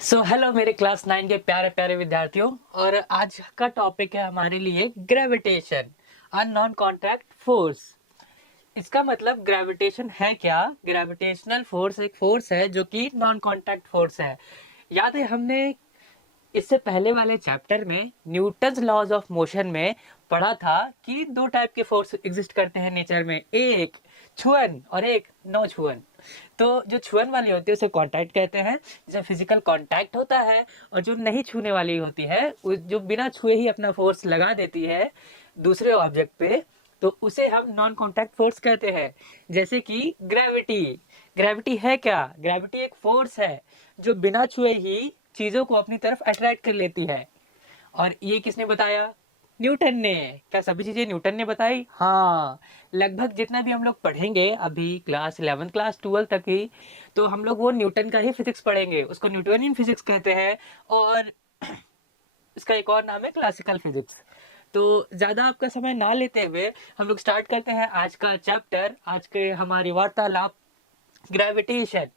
So hello मेरे class 9 के प्यारे प्यारे विद्यार्थियों। और आज का टॉपिक है हमारे लिए gravitation, a non contact force. इसका मतलब ग्रेविटेशन है क्या? ग्रेविटेशनल फोर्स एक फोर्स है जो कि नॉन कॉन्टैक्ट फोर्स है। याद है हमने इससे पहले वाले चैप्टर में न्यूटन्स लॉज ऑफ मोशन में पढ़ा था कि दो टाइप के फोर्स एग्जिस्ट करते हैं नेचर में, एक छुअन और एक नो छुअन। तो जो छुअन वाली होती है उसे कांटेक्ट कहते हैं, जिसमें फिजिकल कांटेक्ट होता है। और जो नहीं छूने वाली होती है, जो बिना छुए ही अपना फोर्स लगा देती है दूसरे ऑब्जेक्ट पे, तो उसे हम नॉन कांटेक्ट फोर्स कहते हैं। जैसे कि ग्रेविटी। ग्रेविटी है क्या? ग्रेविटी एक फोर्स है जो बिना छुए ही चीजों को अपनी तरफ अट्रैक्ट कर लेती है। और ये किसने बताया? न्यूटन ने। क्या सभी चीजें न्यूटन ने बताई? हाँ, लगभग जितना भी हम लोग पढ़ेंगे अभी क्लास 11 क्लास 12 तक ही, तो हम लोग वो न्यूटन का ही फिजिक्स पढ़ेंगे, उसको न्यूटनियन फिजिक्स कहते हैं। और इसका एक और नाम है क्लासिकल फिजिक्स। तो ज्यादा आपका समय ना लेते हुए हम लोग स्टार्ट करते हैं आज का चैप्टर, आज के हमारी वार्तालाप, ग्रेविटेशन।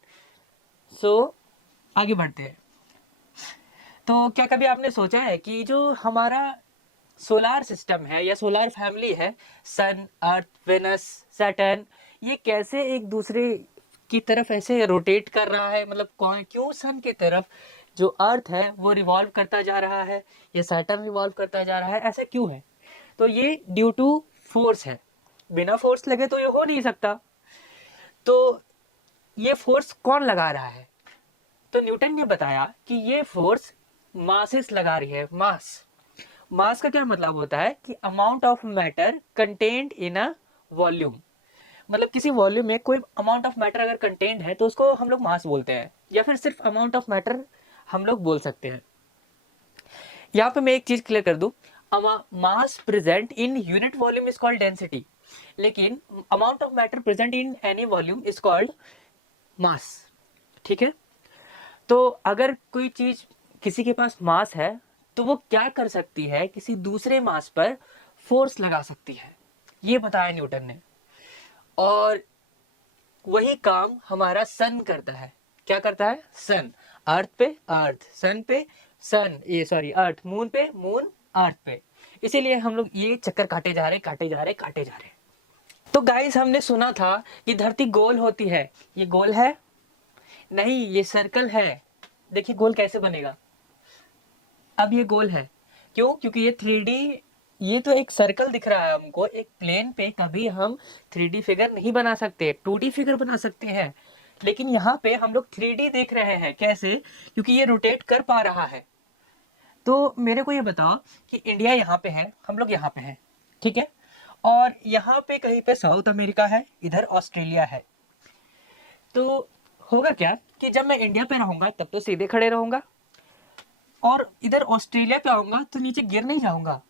सो आगे बढ़ते हैं। तो क्या कभी आपने सोचा है कि जो हमारा सोलार सिस्टम है या सोलार फैमिली है, सन, अर्थ, वेनस, सैटर्न, ये कैसे एक दूसरे की तरफ ऐसे रोटेट कर रहा है? मतलब कौन क्यों सन की तरफ जो अर्थ है वो रिवॉल्व करता जा रहा है या सैटर्न रिवॉल्व करता जा रहा है, ऐसा क्यों है? तो ये ड्यू टू फोर्स है। बिना फोर्स लगे तो ये हो नहीं सकता। तो ये फोर्स कौन लगा रहा है? तो न्यूटन ने बताया कि ये फोर्स मासेस लगा रही है। मास का क्या मतलब होता है कि amount of matter contained in a volume. मतलब किसी वॉल्यूम में कोई अमाउंट ऑफ मैटर अगर कंटेन्ड है तो उसको हम लोग मास बोलते हैं, या फिर सिर्फ अमाउंट ऑफ मैटर हम लोग बोल सकते हैं। यहाँ पे मैं एक चीज क्लियर कर दूं, mass present in unit volume is called density, लेकिन amount of matter present in any volume is called mass. ठीक है? तो अगर कोई चीज किसी के पास मास है तो वो क्या कर सकती है? किसी दूसरे मास पर फोर्स लगा सकती है, ये बताया न्यूटन ने। और वही काम हमारा सन करता है। क्या करता है? सन अर्थ पे, अर्थ सन पे, सन ये सॉरी अर्थ मून पे, मून अर्थ पे। इसीलिए हम लोग ये चक्कर काटे जा रहे, काटे जा रहे, काटे जा रहे। तो गाइस, हमने सुना था कि धरती गोल होती है। ये गोल है? नहीं, ये सर्कल है। देखिए गोल कैसे बनेगा। अब ये गोल है, क्यों? क्योंकि ये 3D, ये तो एक सर्कल दिख रहा है हमको। एक प्लेन पे कभी हम 3D फिगर नहीं बना सकते, 2D फिगर बना सकते हैं, लेकिन यहाँ पे हम लोग 3D देख रहे हैं। कैसे? क्योंकि ये रोटेट कर पा रहा है। तो मेरे को ये बताओ कि इंडिया यहाँ पे है, हम लोग यहाँ पे हैं, ठीक है? और यहाँ पे कहीं पे साउथ अमेरिका है, इधर ऑस्ट्रेलिया है। तो होगा क्या कि जब मैं इंडिया पे रहूंगा तब तो सीधे खड़े रहूंगा, और इधर ऑस्ट्रेलिया पे आऊंगा तो नीचे गिर नहीं जाऊंगा।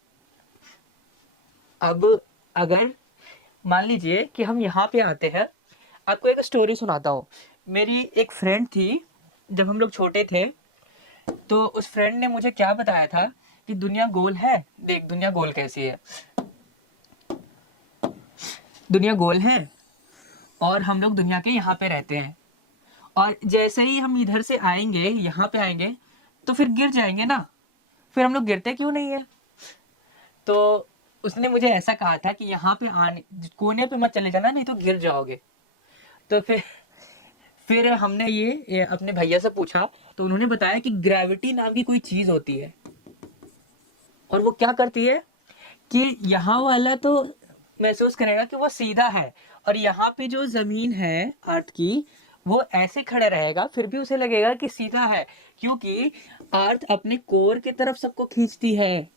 अब अगर मान लीजिए कि हम यहाँ पे आते हैं, आपको एक स्टोरी सुनाता हूँ। मेरी एक फ्रेंड थी, जब हम लोग छोटे थे, तो उस फ्रेंड ने मुझे क्या बताया था कि दुनिया गोल है। देख दुनिया गोल कैसी है। दुनिया गोल है और हम लोग दुनिया के यहाँ पे रहते हैं, और जैसे ही हम इधर से आएंगे, यहाँ पे आएंगे, तो फिर गिर जाएंगे ना। फिर हम लोग गिरते क्यों नहीं है? तो उसने मुझे ऐसा कहा था कि यहाँ पे आने, कोने पे मत चले जाना, नहीं तो गिर जाओगे। तो फिर हमने ये अपने भैया से पूछा, तो उन्होंने बताया कि ग्रेविटी नाम की कोई चीज होती है, और वो क्या करती है कि यहाँ वाला तो महसूस करेगा कि वो सीधा है, और यहाँ पे जो जमीन है अर्थ की, वो ऐसे खड़े रहेगा, फिर भी उसे लगेगा कि सीधा है, क्योंकि अर्थ अपने कोर की तरफ सबको खींचती है,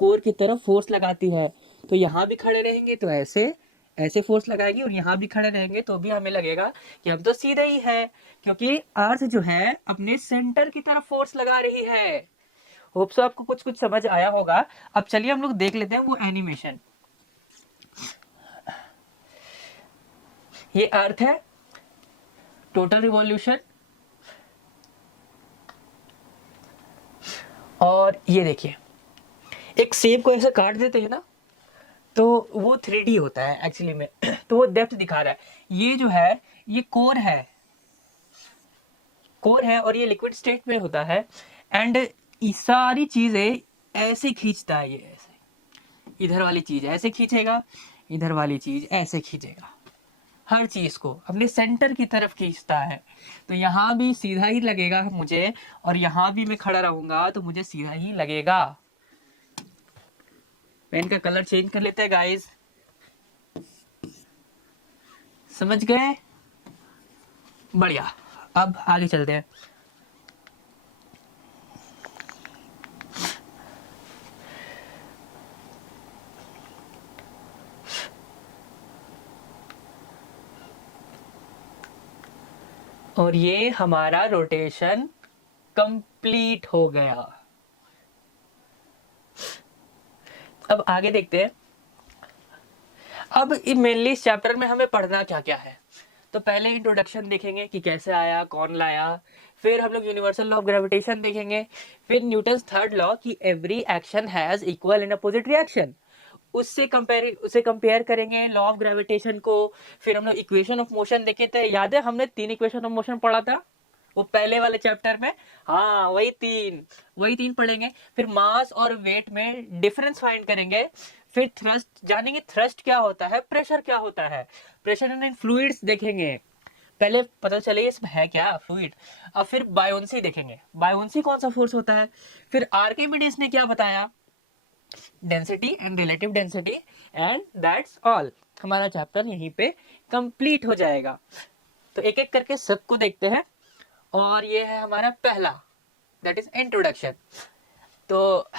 कोर की तरफ फोर्स लगाती है। तो यहाँ भी खड़े रहेंगे तो ऐसे ऐसे फोर्स लगाएगी, और यहाँ भी खड़े रहेंगे तो भी हमें लगेगा कि हम तो सीधे ही है, क्योंकि अर्थ जो है अपने सेंटर की तरफ फोर्स लगा रही है। होप सो आपको कुछ कुछ समझ आया होगा। अब चलिए हम लोग देख लेते हैं वो एनिमेशन। ये अर्थ है, टोटल रिवॉल्यूशन, और ये देखिए एक सेब को ऐसे काट देते हैं ना, तो वो 3D होता है एक्चुअली में। तो वो डेप्थ दिखा रहा है। ये जो है ये कोर है, कोर है और ये लिक्विड स्टेट में होता है, एंड ये सारी चीजें ऐसे खींचता है, ये ऐसे इधर वाली चीज ऐसे खींचेगा, इधर वाली चीज ऐसे खींचेगा, हर चीज को अपने सेंटर की तरफ खींचता है। तो यहाँ भी सीधा ही लगेगा मुझे, और यहाँ भी मैं खड़ा रहूंगा तो मुझे सीधा ही लगेगा। पेन का कलर चेंज कर लेते हैं गाइस, समझ गए? बढ़िया, अब आगे चलते हैं। और ये हमारा रोटेशन कंप्लीट हो गया। अब आगे देखते हैं। अब मेनली इस चैप्टर में हमें पढ़ना क्या क्या है। तो पहले इंट्रोडक्शन देखेंगे कि कैसे आया, कौन लाया, फिर हम लोग यूनिवर्सल लॉ ऑफ ग्रेविटेशन देखेंगे, फिर न्यूटन्स थर्ड लॉ कि every action has equal and opposite reaction, उससे कंपेयर करेंगे लॉ ऑफ ग्रेविटेशन को। फिर हम लोग इक्वेशन ऑफ मोशन देखे थे, याद है हमने 3 इक्वेशन ऑफ मोशन पढ़ा था वो पहले वाले चैप्टर में, हाँ वही तीन पढ़ेंगे। फिर मास और वेट में डिफरेंस फाइंड करेंगे। फिर थ्रस्ट जानेंगे, थ्रस्ट क्या होता है, प्रेशर क्या होता है, प्रेशर इन फ्लूइड्स देखेंगे, पहले पता चले इसमें है क्या फ्लूइड। अब फिर बायोन्सी देखेंगे, बायोन्सी कौन सा फोर्स होता है। फिर आर्किमिडीज ने क्या बताया, density and relative density, and that's all. हमारा चैप्टर यहीं पे कंप्लीट हो जाएगा। तो एक एक करके सबको देखते हैं। और ये है हमारा पहला, दैट इज इंट्रोडक्शन। तो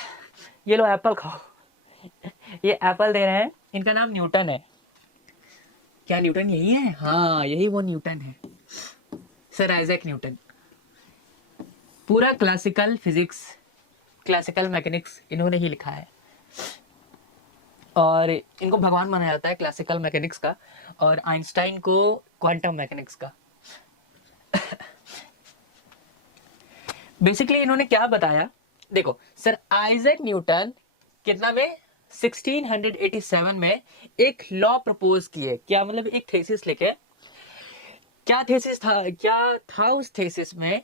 ये लो एप्पल खाओ। ये एप्पल दे रहे हैं, इनका नाम न्यूटन है। क्या न्यूटन यही है? हाँ यही वो न्यूटन है, सर आइजैक न्यूटन। पूरा क्लासिकल फिजिक्स, क्लासिकल मैकेनिक्स इन्होंने ही लिखा है, और इनको भगवान माना जाता है क्लासिकल मैकेनिक्स का, और आइंस्टाइन को क्वांटम मैकेनिक्स का। बेसिकली इन्होंने क्या बताया, देखो सर आइजैक न्यूटन कितना में 1687 में एक लॉ प्रपोज किए। क्या मतलब, एक थेसिस लेके, क्या थेसिस था, क्या था उस थेसिस में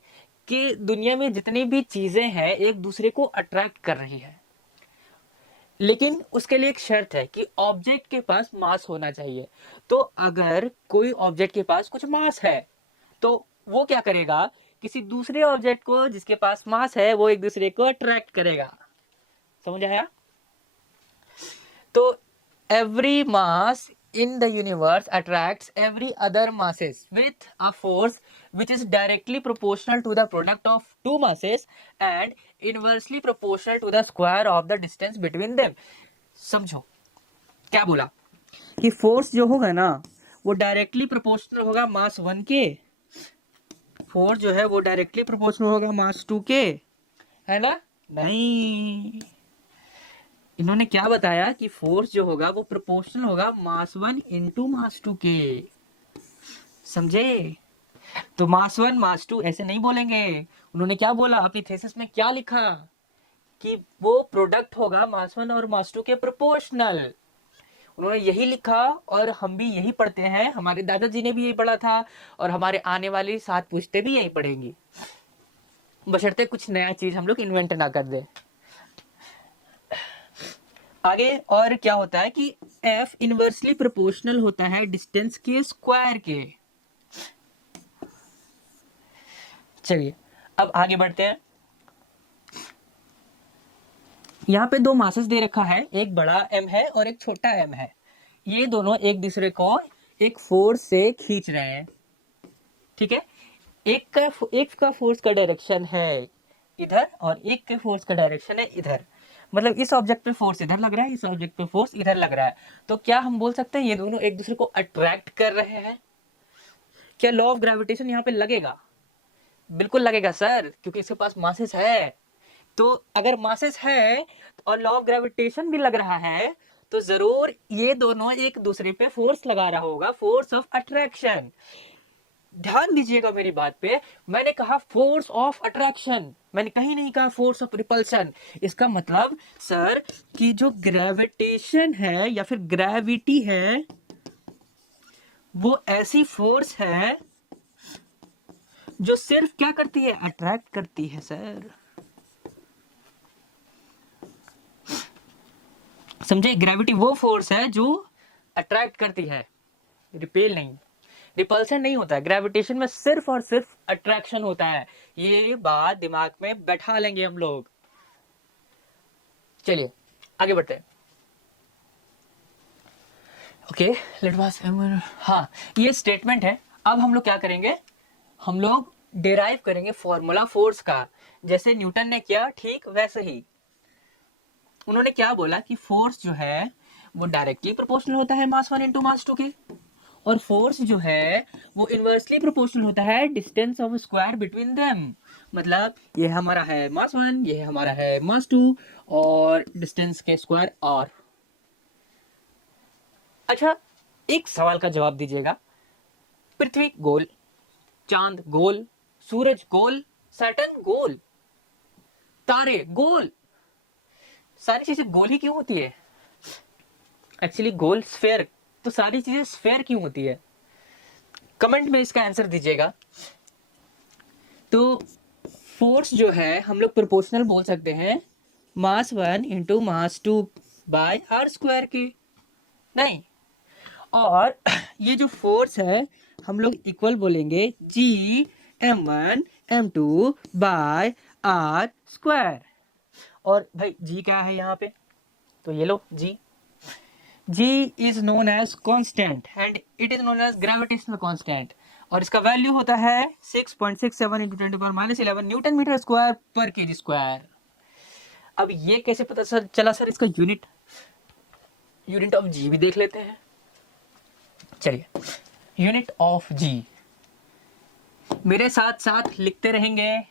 कि दुनिया में जितनी भी चीजें हैं एक दूसरे को अट्रैक्ट कर रही है, लेकिन उसके लिए एक शर्त है कि ऑब्जेक्ट के पास मास होना चाहिए। तो अगर कोई ऑब्जेक्ट के पास कुछ मास है तो वो क्या करेगा, किसी दूसरे ऑब्जेक्ट को जिसके पास मास है वो एक दूसरे को अट्रैक्ट करेगा। समझ आया? तो every mass in the universe attracts every other masses with a force which is directly proportional to the product of two masses and inversely proportional to the square of the distance between them। समझो क्या बोला कि force जो होगा ना वो directly proportional होगा मास 1 के, फोर्स जो है वो डायरेक्टली प्रोपोर्शनल होगा मास 2 के, है ना? नहीं, इन्होंने क्या बताया कि फोर्स जो होगा वो प्रोपोर्शनल होगा मास 1 इंटू मास 2 के। समझे? तो मास 1 मास 2 ऐसे नहीं बोलेंगे। उन्होंने क्या बोला, अपनी थीसिस में क्या लिखा कि वो प्रोडक्ट होगा मास 1 और मास 2 के प्रोपोर्शनल। उन्होंने यही लिखा, और हम भी यही पढ़ते हैं, हमारे दादाजी ने भी यही पढ़ा था, और हमारे आने वाली 7 पुश्तें भी यही पढ़ेंगी, बशर्ते कुछ नया चीज हम लोग इन्वेंट ना कर दे। आगे और क्या होता है कि F इनवर्सली प्रोपोर्शनल होता है डिस्टेंस के स्क्वायर के। चलिए अब आगे बढ़ते हैं। यहाँ पे 2 मासेस दे रखा है, एक बड़ा M है और एक छोटा M है। ये दोनों एक दूसरे को एक फोर्स से खींच रहे हैं, ठीक है? एक का फोर्स का डायरेक्शन है इधर और एक के फोर्स का डायरेक्शन है इधर। मतलब इस ऑब्जेक्ट पे फोर्स इधर लग रहा है, इस ऑब्जेक्ट पे फोर्स इधर लग रहा है। तो क्या हम बोल सकते हैं ये दोनों एक दूसरे को अट्रैक्ट कर रहे हैं? क्या लॉ ऑफ ग्रेविटेशन यहाँ पे लगेगा? बिल्कुल लगेगा सर, क्योंकि इसके पास मासेस है। तो अगर मासेस है और लॉ ऑफ ग्रेविटेशन भी लग रहा है तो जरूर ये दोनों एक दूसरे पे फोर्स लगा रहा होगा, फोर्स ऑफ अट्रैक्शन। ध्यान दीजिएगा मेरी बात पे, मैंने कहा फोर्स ऑफ अट्रैक्शन, मैंने कहीं नहीं कहा फोर्स ऑफ रिपल्शन। इसका मतलब सर कि जो ग्रेविटेशन है या फिर ग्रेविटी है वो ऐसी फोर्स है जो सिर्फ क्या करती है, अट्रैक्ट करती है सर। समझे, ग्रेविटी वो फोर्स है जो अट्रैक्ट करती है, रिपेल नहीं, रिपल्सन नहीं होता है। ग्रेविटेशन में सिर्फ और सिर्फ अट्रैक्शन होता है। ये बात दिमाग में बैठा लेंगे हम लोग। चलिए आगे बढ़ते हैं। ओके लेट अस, हाँ ये स्टेटमेंट है। अब हम लोग क्या करेंगे, हम लोग डिराइव करेंगे फॉर्मूला फोर्स का, जैसे न्यूटन ने किया ठीक वैसे ही। उन्होंने क्या बोला कि फोर्स जो है वो डायरेक्टली प्रोपोर्शनल होता है मास 1 इंटू मास 2 के, और फोर्स जो है वो इनवर्सली प्रोपोर्शनल होता है distance of square between them. मतलब ये हमारा है मास 1, ये हमारा है मास 2, और डिस्टेंस के स्क्वायर और। अच्छा एक सवाल का जवाब दीजिएगा, पृथ्वी गोल, चांद गोल, सूरज गोल, सैटर्न गोल, तारे गोल, सारी चीजें गोल ही क्यों होती है? एक्चुअली गोल स्फेयर, तो सारी चीजें स्फेयर क्यों होती है? कमेंट में इसका आंसर दीजिएगा। तो फोर्स जो है हम लोग प्रोपोर्शनल बोल सकते हैं mass 1 into mass 2 by r square के, नहीं, और ये जो फोर्स है हम लोग इक्वल बोलेंगे जी m1 m2 bye r square. और भाई जी क्या है यहाँ पे, तो ये लो जी, G is known as constant and it is known as gravitational constant, और इसका वैल्यू होता है 6.67 into 10⁻11 newton metre square per kg square. अब ये कैसे पता सर चला सर, इसका यूनिट ऑफ जी भी देख लेते हैं। चलिए यूनिट ऑफ जी मेरे साथ साथ लिखते रहेंगे,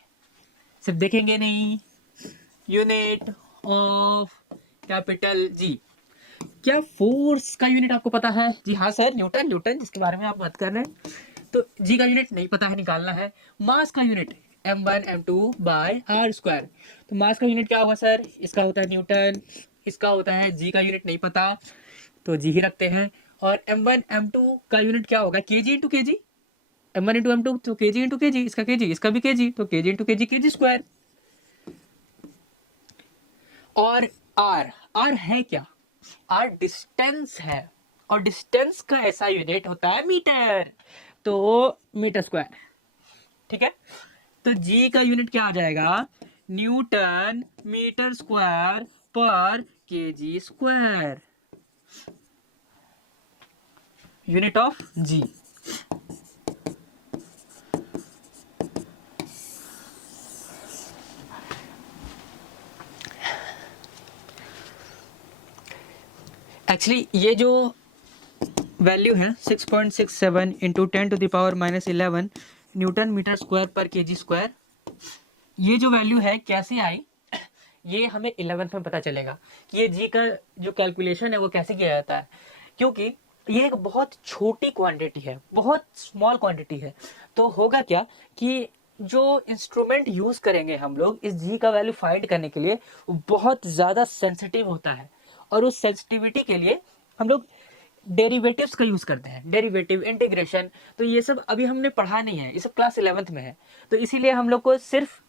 सिर्फ देखेंगे नहीं। यूनिट ऑफ कैपिटल जी, क्या फोर्स का यूनिट आपको पता है? जी हाँ सर, न्यूटन, न्यूटन जिसके बारे में आप बात कर रहे हैं। तो जी का यूनिट नहीं पता है, निकालना है। मास का unit m1 m2 bye r square, तो मास का यूनिट क्या होगा सर, इसका होता है न्यूटन, इसका होता है जी का यूनिट नहीं पता तो जी ही रखते हैं। और m1 m2 का यूनिट क्या होगा, KG into KG, m1 into m2 तो केजी इंटू केजी, इसका केजी, इसका भी केजी, तो KG into KG, KG square. और आर है क्या, आर डिस्टेंस है, और डिस्टेंस का ऐसा यूनिट होता है मीटर, तो मीटर स्क्वायर। ठीक है, तो जी का यूनिट क्या आ जाएगा, newton metre square per kg square, unit of g. Actually ये जो वैल्यू है 6.67 into 10⁻11 newton metre square per kg square, ये जो वैल्यू है कैसे आई, ये हमें 11th में पता चलेगा कि ये जी का जो कैलकुलेशन है वो कैसे किया जाता है, क्योंकि ये एक बहुत छोटी क्वांटिटी है, बहुत स्मॉल क्वांटिटी है। तो होगा क्या कि जो इंस्ट्रूमेंट यूज करेंगे हम लोग इस जी का वैल्यू फाइंड करने के लिए, वो बहुत ज़्यादा सेंसिटिव होता है, और उस सेंसिटिविटी के लिए हम लोग डेरिवेटिव्स का यूज करते हैं, डेरिवेटिव, इंटीग्रेशन। तो ये सब अभी हमने पढ़ा नहीं है, ये सब क्लास 11th में है, तो इसीलिए हम लोग को सिर्फ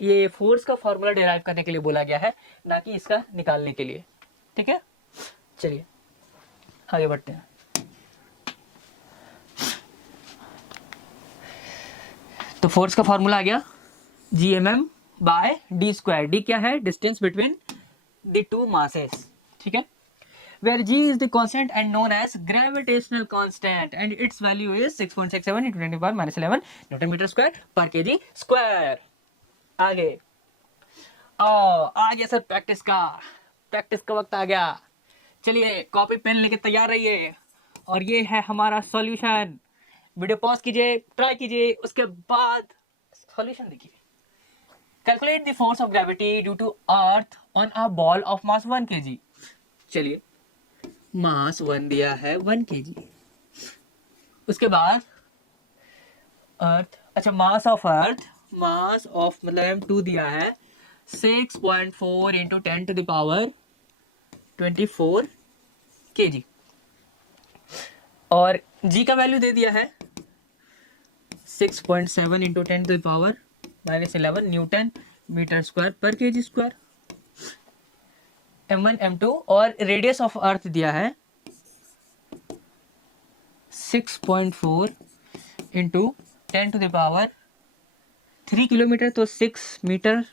ये फोर्स का फॉर्मूला डिराइव करने के लिए बोला गया है, ना कि इसका निकालने के लिए। ठीक है, चलिए आगे बढ़ते हैं। तो फोर्स का फॉर्मूला आ गया GMM by d square. D क्या है, distance between the two masses. ठीक है, where g is the constant and known as gravitational constant and its value is 6.67 into 10⁻11 Newton meter square per kg square। आगे आ गया sir practice का वक्त आ गया। चलिए कॉपी पेन लेके तैयार रहिए, और ये है हमारा सॉल्यूशन। वीडियो पॉज कीजिए, ट्राई कीजिए, उसके बाद सॉल्यूशन देखिए। Calculate the force of gravity due to earth on a ball of mass 1 kg। चलिए मास 1 दिया है 1 kg, उसके बाद अर्थ, अच्छा mass of earth, mass of मतलब m2 दिया है 6.4 इंटू 10⁻24 kg, और g का वैल्यू दे दिया है 6.7 into 10⁻⁻11 Newton metre square per kg square. m1 m2 और रेडियस ऑफ अर्थ दिया है 6.4 इंटू 10⁻3 किलोमीटर, तो 6 मीटर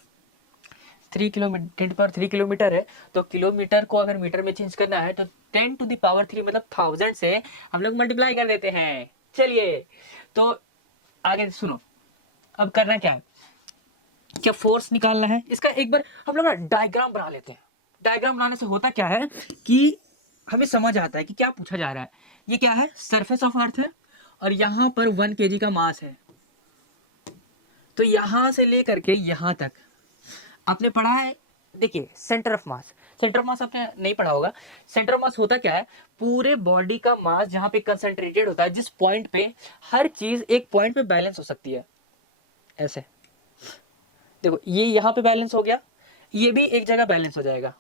3 किलोमीटर 10⁻3 किलोमीटर है, तो किलोमीटर को अगर मीटर में चेंज करना है तो 10⁻3 मतलब 1000 से हम लोग मल्टीप्लाई कर देते हैं। चलिए तो आगे सुनो, अब करना क्या है, क्या फोर्स निकालना है। इसका एक बार हम लोग ना डायग्राम बना लेते हैं। डायग्राम बनाने से होता क्या है कि हमें समझ आता है कि क्या पूछा जा रहा है। ये क्या है, सरफेस ऑफ अर्थ है और यहाँ पर 1 kg का मास है। तो यहां से लेकर के यहां तक आपने पढ़ा है, देखिए centre of mass. Centre of mass आपने नहीं पढ़ा होगा। सेंटर ऑफ मास होता क्या है, पूरे बॉडी का मास जहां पे कंसंट्रेटेड होता है, जिस पॉइंट पे हर चीज एक पॉइंट पे बैलेंस हो सकती है। ऐसे देखो, ये यहां पे बैलेंस हो गया, ये भी एक जगह बैलेंस हो जाएगा,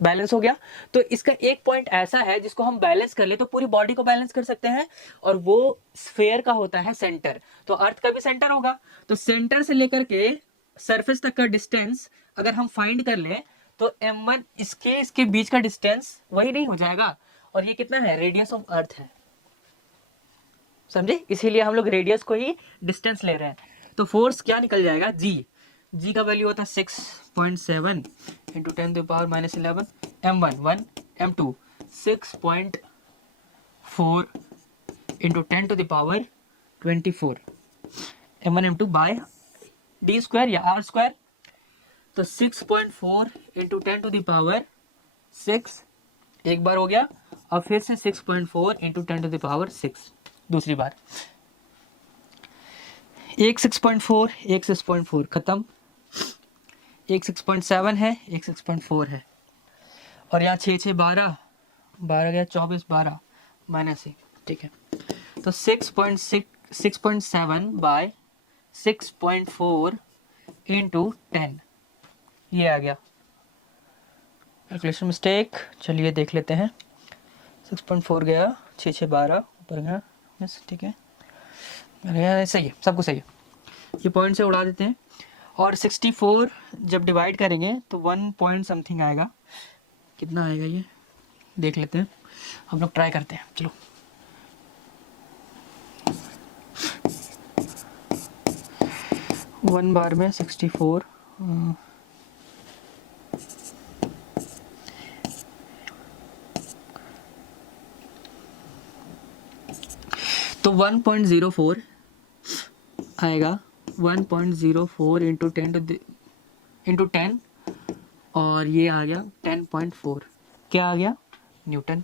बैलेंस हो गया। तो इसका एक पॉइंट ऐसा है जिसको हम बैलेंस कर ले तो पूरी बॉडी को बैलेंस कर सकते हैं, और वो स्फेयर का होता है सेंटर। तो अर्थ का भी सेंटर होगा, तो सेंटर से लेकर के सरफेस तक का डिस्टेंस अगर हम फाइंड कर ले तो m1 इसके बीच का डिस्टेंस वही नहीं हो जाएगा, और ये कितना है, रेडियस ऑफ अर्थ है। समझे, इसीलिए हम लोग रेडियस को ही डिस्टेंस ले रहे हैं। तो फोर्स क्या निकल जाएगा, जी का वैल्यू होता है 6.7 into 10⁻⁻11 m1 1 m2 6.4 into 10⁻24 m1 m2 by d square या r स्क्वायर। तो 6.4 इंटू 10⁻6 एक बार हो गया, और फिर से 6.4 इंटू 10⁻6 दूसरी बार। एक 6.4 एक 6.4 खत्म, एक 6.7 है, एक 6.4 है, और यहाँ 6 6 12 12 गया 24 12 माइनस 1, ठीक है। तो 6.7 बाय 6.4 इंटू 10 ये आ गया। कैलकुलेशन मिस्टेक, चलिए देख लेते हैं। 6.4 गया 6 6 12 ऊपर गया, बस ठीक है, सही है, सब कुछ सही है। ये पॉइंट से उड़ा देते हैं, और 64 जब डिवाइड करेंगे तो 1 पॉइंट समथिंग आएगा। कितना आएगा ये देख लेते हैं, हम लोग ट्राई करते हैं। चलो 1 बार में 64 तो 1.04 आएगा, 1.04 इंटू 10 और ये आ गया 10.4। क्या आ गया, न्यूटन।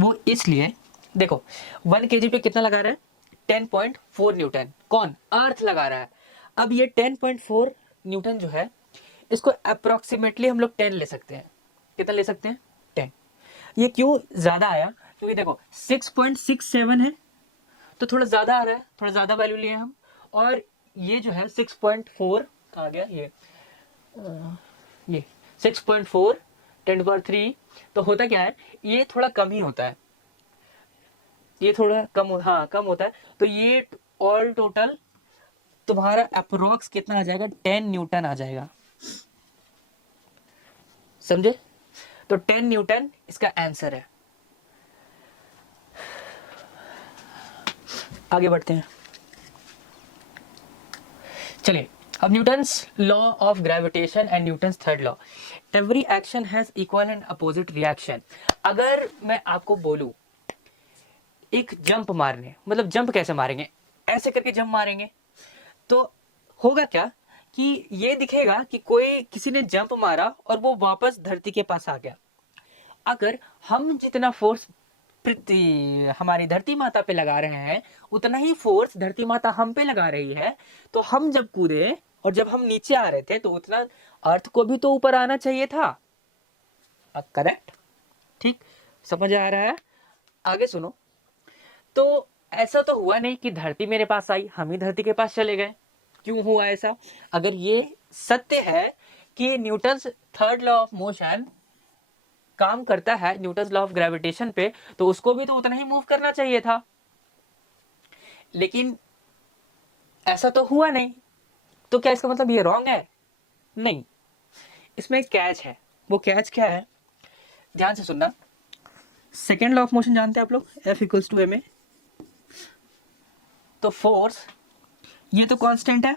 वो इसलिए देखो 1 kg पे कितना लगा रहा है, 10.4 न्यूटन। कौन, अर्थ लगा रहा है। अब ये 10.4 न्यूटन जो है, इसको अप्रोक्सीमेटली हम लोग 10 ले सकते हैं। कितना ले सकते हैं, 10। ये क्यों ज्यादा आया, क्योंकि देखो 6.67 है तो थोड़ा ज्यादा आ रहा है, थोड़ा ज्यादा वैल्यू लिए हम, और ये जो है 6.4 कहाँ गया, ये 6.4 10⁻3, तो होता क्या है, ये थोड़ा कम ही होता है, ये थोड़ा कम, हाँ कम होता है। तो ये ऑल टोटल तुम्हारा अप्रोक्स कितना आ जाएगा, 10 न्यूटन आ जाएगा। समझे, तो 10 न्यूटन इसका आंसर है। आगे बढ़ते हैं, चलिए। अब Newton's law of gravitation and Newton's third law, every action has equal and opposite reaction. अगर मैं आपको बोलूं एक जंप मारने, मतलब जंप कैसे मारेंगे, ऐसे करके जंप मारेंगे, तो होगा क्या कि ये दिखेगा कि किसी ने जंप मारा और वो वापस धरती के पास आ गया। अगर हम जितना फोर्स हमारी धरती माता पे लगा रहे हैं, उतना ही फोर्स धरती माता हम पे लगा रही है, तो हम जब कूदे और जब हम नीचे आ रहे थे तो उतना अर्थ को भी तो ऊपर आना चाहिए था। करेक्ट, ठीक, समझ आ रहा है। आगे सुनो, तो ऐसा तो हुआ नहीं कि धरती मेरे पास आई, हम ही धरती के पास चले गए। क्यों हुआ ऐसा, अगर ये सत्य है कि Newton's third law of motion काम करता है न्यूटन लॉ ऑफ ग्रेविटेशन पे, तो उसको भी तो उतना ही मूव करना चाहिए था, लेकिन ऐसा तो हुआ नहीं। तो क्या इसका मतलब ये रॉन्ग है? नहीं, इसमें एक कैच है। वो कैच क्या है, ध्यान से सुनना। सेकेंड लॉ ऑफ मोशन जानते हैं आप लोग, F इक्वल्स टू ma। तो फोर्स ये तो कांस्टेंट है,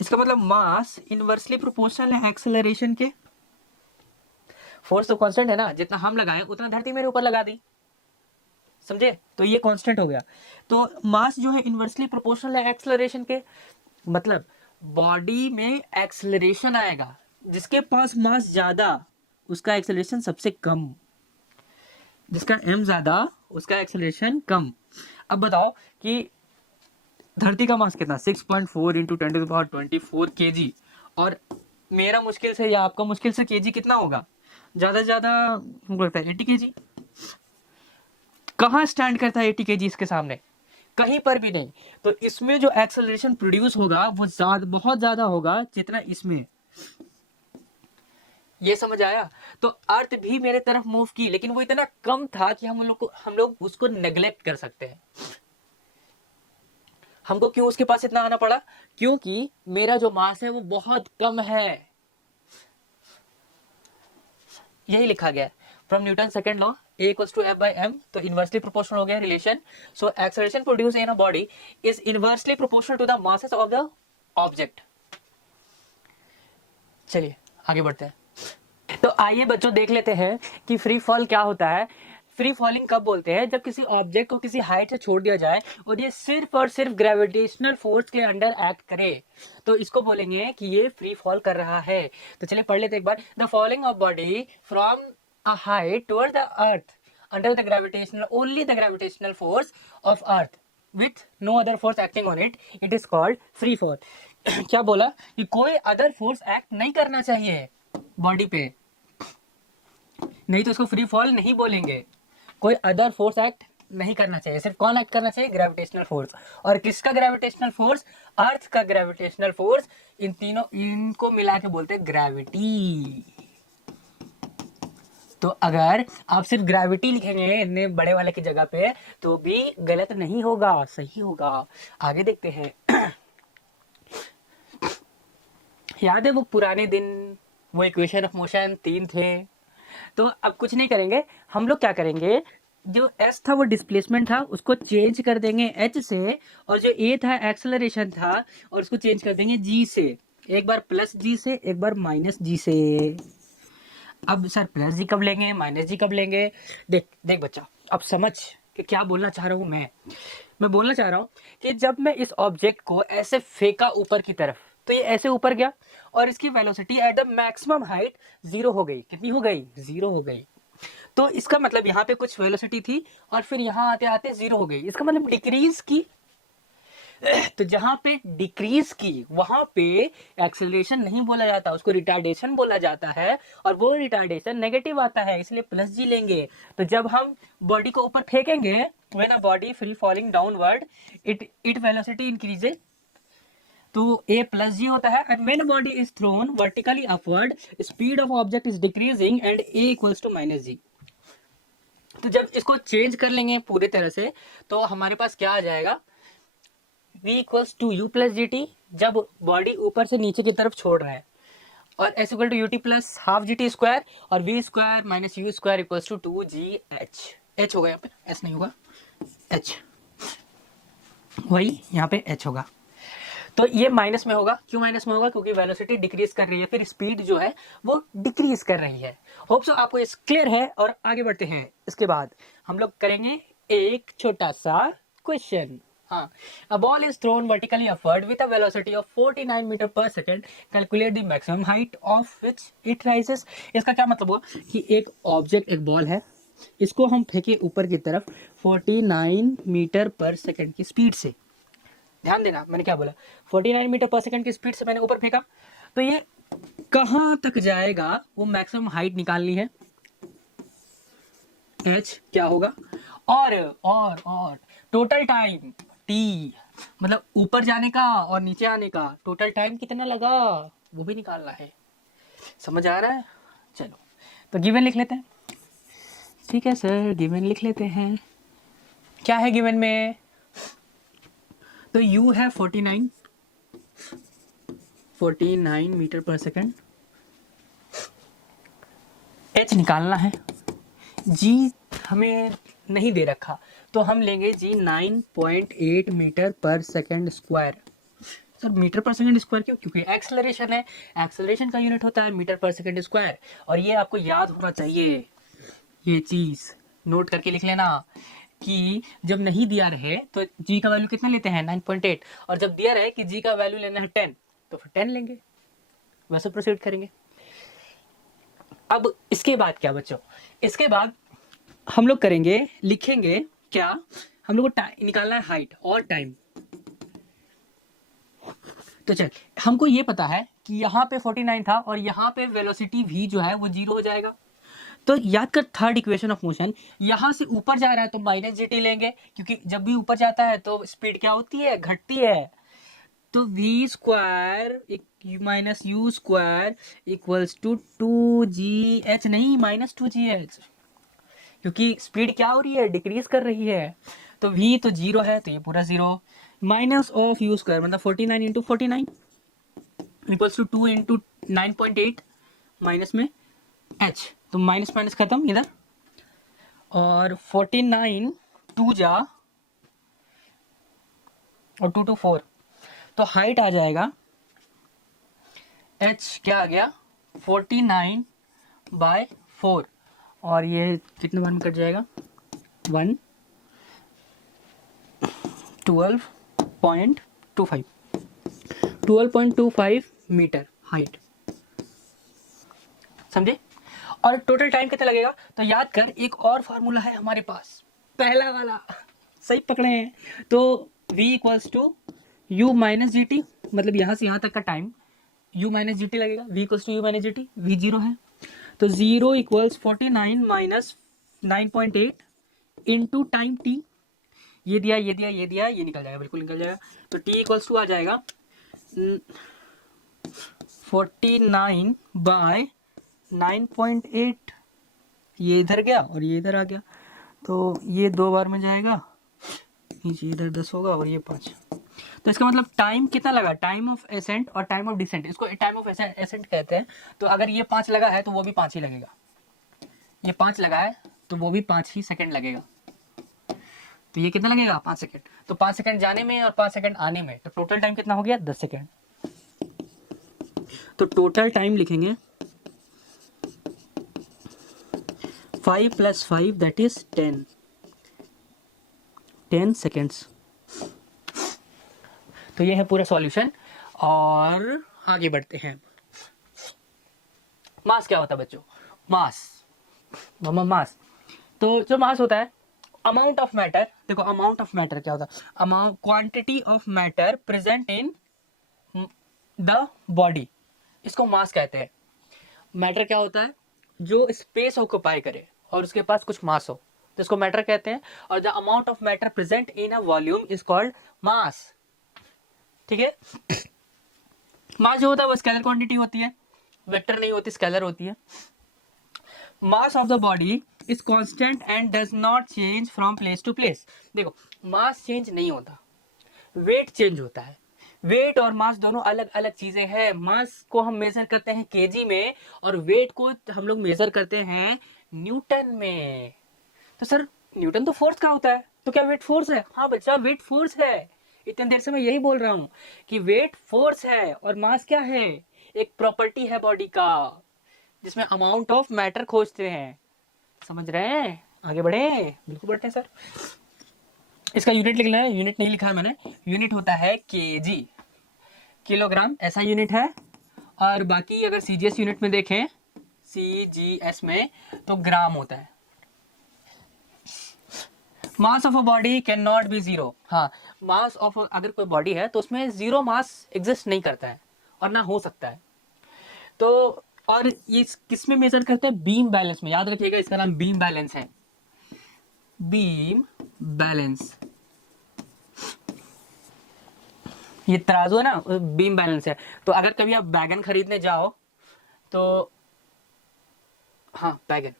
इसका मतलब मास इनवर्सली प्रोपोर्शनल है एक्सेलरेशन के। फोर्स तो कांस्टेंट है ना, जितना हम लगाए उतना धरती मेरे ऊपर लगा दी, समझे? तो ये कांस्टेंट हो गया। तो मास जो है इनवर्सली प्रोपोर्शनल है एक्सेलरेशन के, मतलब बॉडी में एक्सेलरेशन आएगा, जिसके पास मास ज्यादा उसका एक्सेलरेशन सबसे कम, जिसका m ज्यादा उसका एक्सेलरेशन कम। अब बताओ कि धरती का मास कितना, 6.4 इंटू 10⁻24 kg, और मेरा मुश्किल से या आपका मुश्किल से kg कितना होगा, ज्यादा से ज्यादा हमको लगता है 80 kg। कहाँ स्टैंड करता है 80 kg इसके सामने? कहीं पर भी नहीं। तो इसमें जो एक्सेलरेशन प्रोड्यूस होगा वो बहुत ज्यादा होगा जितना इसमें। ये समझ आया? तो अर्थ भी मेरे तरफ मूव की, लेकिन वो इतना कम था कि हम लोग उसको नेग्लेक्ट कर सकते हैं। हमको क्यों उसके पास इतना आना पड़ा? क्योंकि मेरा जो मास है वो बहुत कम है। यही लिखा गया from Newton second law, A equals to F/m। तो इनवर्सली प्रोपोर्शनल हो गया relation. So acceleration produce in a body is inversely proportional to the masses of the object. चलिए आगे बढ़ते हैं। तो आइए बच्चों देख लेते हैं कि फ्री फॉल क्या होता है। फ्री फॉलिंग कब बोलते हैं? जब किसी ऑब्जेक्ट को किसी हाइट से छोड़ दिया जाए और ये सिर्फ और सिर्फ ग्रेविटेशनल फोर्स के अंडर एक्ट करे, तो इसको बोलेंगे कि ये फ्री फॉल कर रहा है। तो चलिए पढ़ लेते एक बार। The falling of body from a height toward the earth under the gravitational only the gravitational force of earth with no other force acting on it, it is called free fall. क्या बोला कि कोई other force act नहीं करना चाहिए body पे, नहीं तो इसको फ्री फॉल नहीं बोलेंगे। कोई अदर फोर्स एक्ट नहीं करना चाहिए, सिर्फ कौन एक्ट करना चाहिए? Gravitational force. और किसका ग्रेविटेशनल फोर्स? अर्थ का ग्रेविटेशनल फोर्स। इन तीनों इनको मिला के बोलते हैं ग्रेविटी। तो अगर आप सिर्फ ग्रेविटी लिखेंगे इतने बड़े वाले की जगह पे तो भी गलत नहीं होगा, सही होगा। आगे देखते हैं। याद है वो पुराने दिन, वो इक्वेशन ऑफ मोशन 3 थे। तो अब कुछ नहीं करेंगे, हम लोग क्या करेंगे, जो s था वो डिस्प्लेसमेंट था, उसको चेंज कर देंगे h से, और जो a था एक्सेलरेशन था, और उसको चेंज कर देंगे g से। एक बार प्लस g से, एक बार माइनस g से। अब सर प्लस g कब लेंगे, माइनस g कब लेंगे? देख देख बच्चा, अब समझ कि क्या बोलना चाह रहा हूँ मैं बोलना चाह रहा हूँ कि जब मैं इस ऑब्जेक्ट को ऐसे फेंका ऊपर की तरफ, तो ये ऐसे ऊपर गया और इसकी velocity at the maximum height 0 हो गई। कितनी हो गई? 0 हो गई। तो इसका मतलब यहाँ पे कुछ वेलोसिटी थी और फिर यहाँ आते आते 0 हो गई, इसका मतलब डिक्रीज की। तो जहां पे डिक्रीज की वहां पे एक्सेलरेशन नहीं बोला जाता, उसको रिटार्डेशन बोला जाता है, और वो रिटार्डेशन नेगेटिव आता है, इसलिए प्लस जी लेंगे। तो जब हम बॉडी को ऊपर फेंकेंगे, when a body free falling downward, it velocity increases, तो a प्लस जी होता है। And when body is thrown vertically upward, speed of object is decreasing and a equals to minus g. तो जब इसको change कर लेंगे पूरे तरह से, तो हमारे पास क्या आ जाएगा? v equals to u plus g t, जब बॉडी ऊपर से नीचे की तरफ छोड़ रहा है, और s equal to u t plus half g t square, और v square minus u square equals to 2gh। h होगा यहाँ पे, s नहीं होगा, h, वही यहाँ पे h होगा। तो ये माइनस में होगा। क्यों माइनस में होगा? क्योंकि वेलोसिटी डिक्रीज कर रही है, फिर स्पीड जो है वो डिक्रीज कर रही है। होप सो आपको इस क्लियर है। और आगे बढ़ते हैं। इसके बाद हम लोग करेंगे एक छोटा सा क्वेश्चन। हाँ, a ball is thrown vertically upward with a velocity of 49 metre per second, calculate the maximum height of which it rises. इसका क्या मतलब हुआ कि एक ऑब्जेक्ट, एक बॉल है, इसको हम फेंके ऊपर की तरफ 49 मीटर पर सेकंड की स्पीड से। ध्यान देना मैंने क्या बोला, 49 मीटर पर सेकंड की स्पीड से मैंने ऊपर फेंका, तो ये कहां तक जाएगा वो मैक्सिमम हाइट निकालनी है। h क्या होगा, और टोटल टाइम t, मतलब ऊपर जाने का और नीचे आने का टोटल टाइम कितना लगा वो भी निकालना है। समझ आ रहा है? चलो तो गिवन लिख लेते हैं। ठीक है सर, गिवन लिख लेते हैं। क्या है गिवन में? तो यू है 49 मीटर पर सेकंड, एच निकालना है, जी हमें नहीं दे रखा तो हम लेंगे जी 9.8 metre per second square. Sir metre per second square क्यों? क्योंकि एक्सेलरेशन है, एक्सेलरेशन का यूनिट होता है मीटर पर सेकंड स्क्वायर। और ये आपको याद होना चाहिए, ये चीज़ नोट करके लिख लेना कि जब नहीं दिया रहे तो जी का वैल्यू कितना लेते हैं 9.8, और जब दिया रहे कि जी का वैल्यू लेना है 10 तो फिर 10 लेंगे, वैसे प्रोसीड करेंगे। अब इसके बाद क्या बच्चों, इसके बाद हम लोग करेंगे, लिखेंगे क्या, हम लोग को निकालना है हाइट और टाइम। तो चल, हमको ये पता है कि यहाँ पे 49 था और यहाँ पे वेलोसिटी v जो है वो 0 हो जाएगा। तो याद कर थर्ड इक्वेशन ऑफ मोशन, यहाँ से ऊपर जा रहा है तो माइनस जी टी लेंगे, क्योंकि जब भी ऊपर जाता है तो स्पीड क्या होती है, घटती है। तो v square minus u square equals to 2gh, नहीं माइनस 2gh, क्योंकि स्पीड क्या हो रही है, डिक्रीज कर रही है। तो v तो 0 है तो ये पूरा 0, माइनस ऑफ यू स्क्वायर मतलब 49 into 49 equals to 2 into 9.8 minus में h, तो माइनस माइनस खत्म इधर, और 49 2 जा और 2 to 4, तो हाइट आ जाएगा h क्या आ गया 49/4, और ये कितने बार में कट जाएगा 1 12.25 मीटर हाइट, समझे। और टोटल टाइम कितना लगेगा, तो याद कर एक और फार्मूला है हमारे पास, पहला वाला, सही पकड़े हैं। तो v equals to u minus g t, मतलब यहाँ से यहाँ तक का time u minus g t लगेगा, v equals to u minus g t, v 0 है तो 0 equals 49 minus 9.8 into time t, ये दिया ये दिया ये दिया, ये निकल जाएगा, बिल्कुल निकल जाएगा। तो t इक्वल्स टू आ जाएगा 49/9.8, ये इधर गया और ये इधर आ गया, तो ये 2 बार में जाएगा, नीचे इधर 10 होगा और ये 5। तो इसका मतलब टाइम कितना लगा, टाइम ऑफ एसेंट और टाइम ऑफ डिसेंट, इसको टाइम ऑफ एसेंट कहते हैं। तो अगर ये 5 लगा है तो वो भी 5 ही लगेगा, ये 5 लगा है तो वो भी 5 ही सेकंड लगेगा। तो ये कितना लगेगा 5 सेकंड, तो 5 सेकंड जाने में और 5 सेकंड आने में, तो टोटल टाइम कितना हो गया 10 सेकंड। तो टोटल टाइम लिखेंगे 5 + 5 दैट इज 10 सेकेंड्स। तो ये है पूरा सॉल्यूशन, और आगे बढ़ते हैं। मास क्या होता है बच्चों, मास तो जो मास होता है अमाउंट ऑफ मैटर, देखो अमाउंट ऑफ मैटर क्या होता है, amount quantity of matter present in the body, इसको मास कहते हैं। मैटर क्या होता है, जो स्पेस ऑक्युपाई करे और उसके पास कुछ मास हो, तो इसको मैटर कहते हैं। और the amount of matter present in a volume is called mass, ठीक है। मास जो होता है वो स्केलर क्वांटिटी होती है, वेक्टर नहीं होती, स्केलर होती है। Mass of the body is constant and does not change from place to place. देखो मास चेंज नहीं होता, वेट चेंज होता है। वेट और मास दोनों अलग अलग चीजें हैं। मास को हम मेजर करते हैं केजी में और वेट को हम लोग मेजर करते हैं न्यूटन में। तो सर न्यूटन तो फोर्स का होता है, तो क्या वेट फोर्स है? हाँ बच्चा वेट फोर्स है, इतनी देर से मैं यही बोल रहा हूँ कि वेट फोर्स है और मास क्या है, एक प्रॉपर्टी है बॉडी का जिसमें अमाउंट ऑफ मैटर खोजते हैं। समझ रहे हैं? आगे बढ़े, बिल्कुल बढ़ते हैं सर। इसका यूनिट लिखना है, यूनिट नहीं लिखा है मैंने, यूनिट होता है केजी, किलोग्राम ऐसा यूनिट है। और बाकी अगर सीजीएस यूनिट में देखें, सीजीएस में तो ग्राम होता है। Mass of a body can not be zero. हाँ, मास ऑफ अगर कोई बॉडी है तो उसमें जीरो मास एग्जिस्ट नहीं करता है और ना हो सकता है। तो और ये किस में मेजर करते हैं, बीम बैलेंस में, याद रखिएगा इसका नाम बीम बैलेंस है, बीम बैलेंस। ये तराजू है ना, बीम बैलेंस है। तो अगर कभी आप बैगन खरीदने जाओ तो, हाँ बैगन,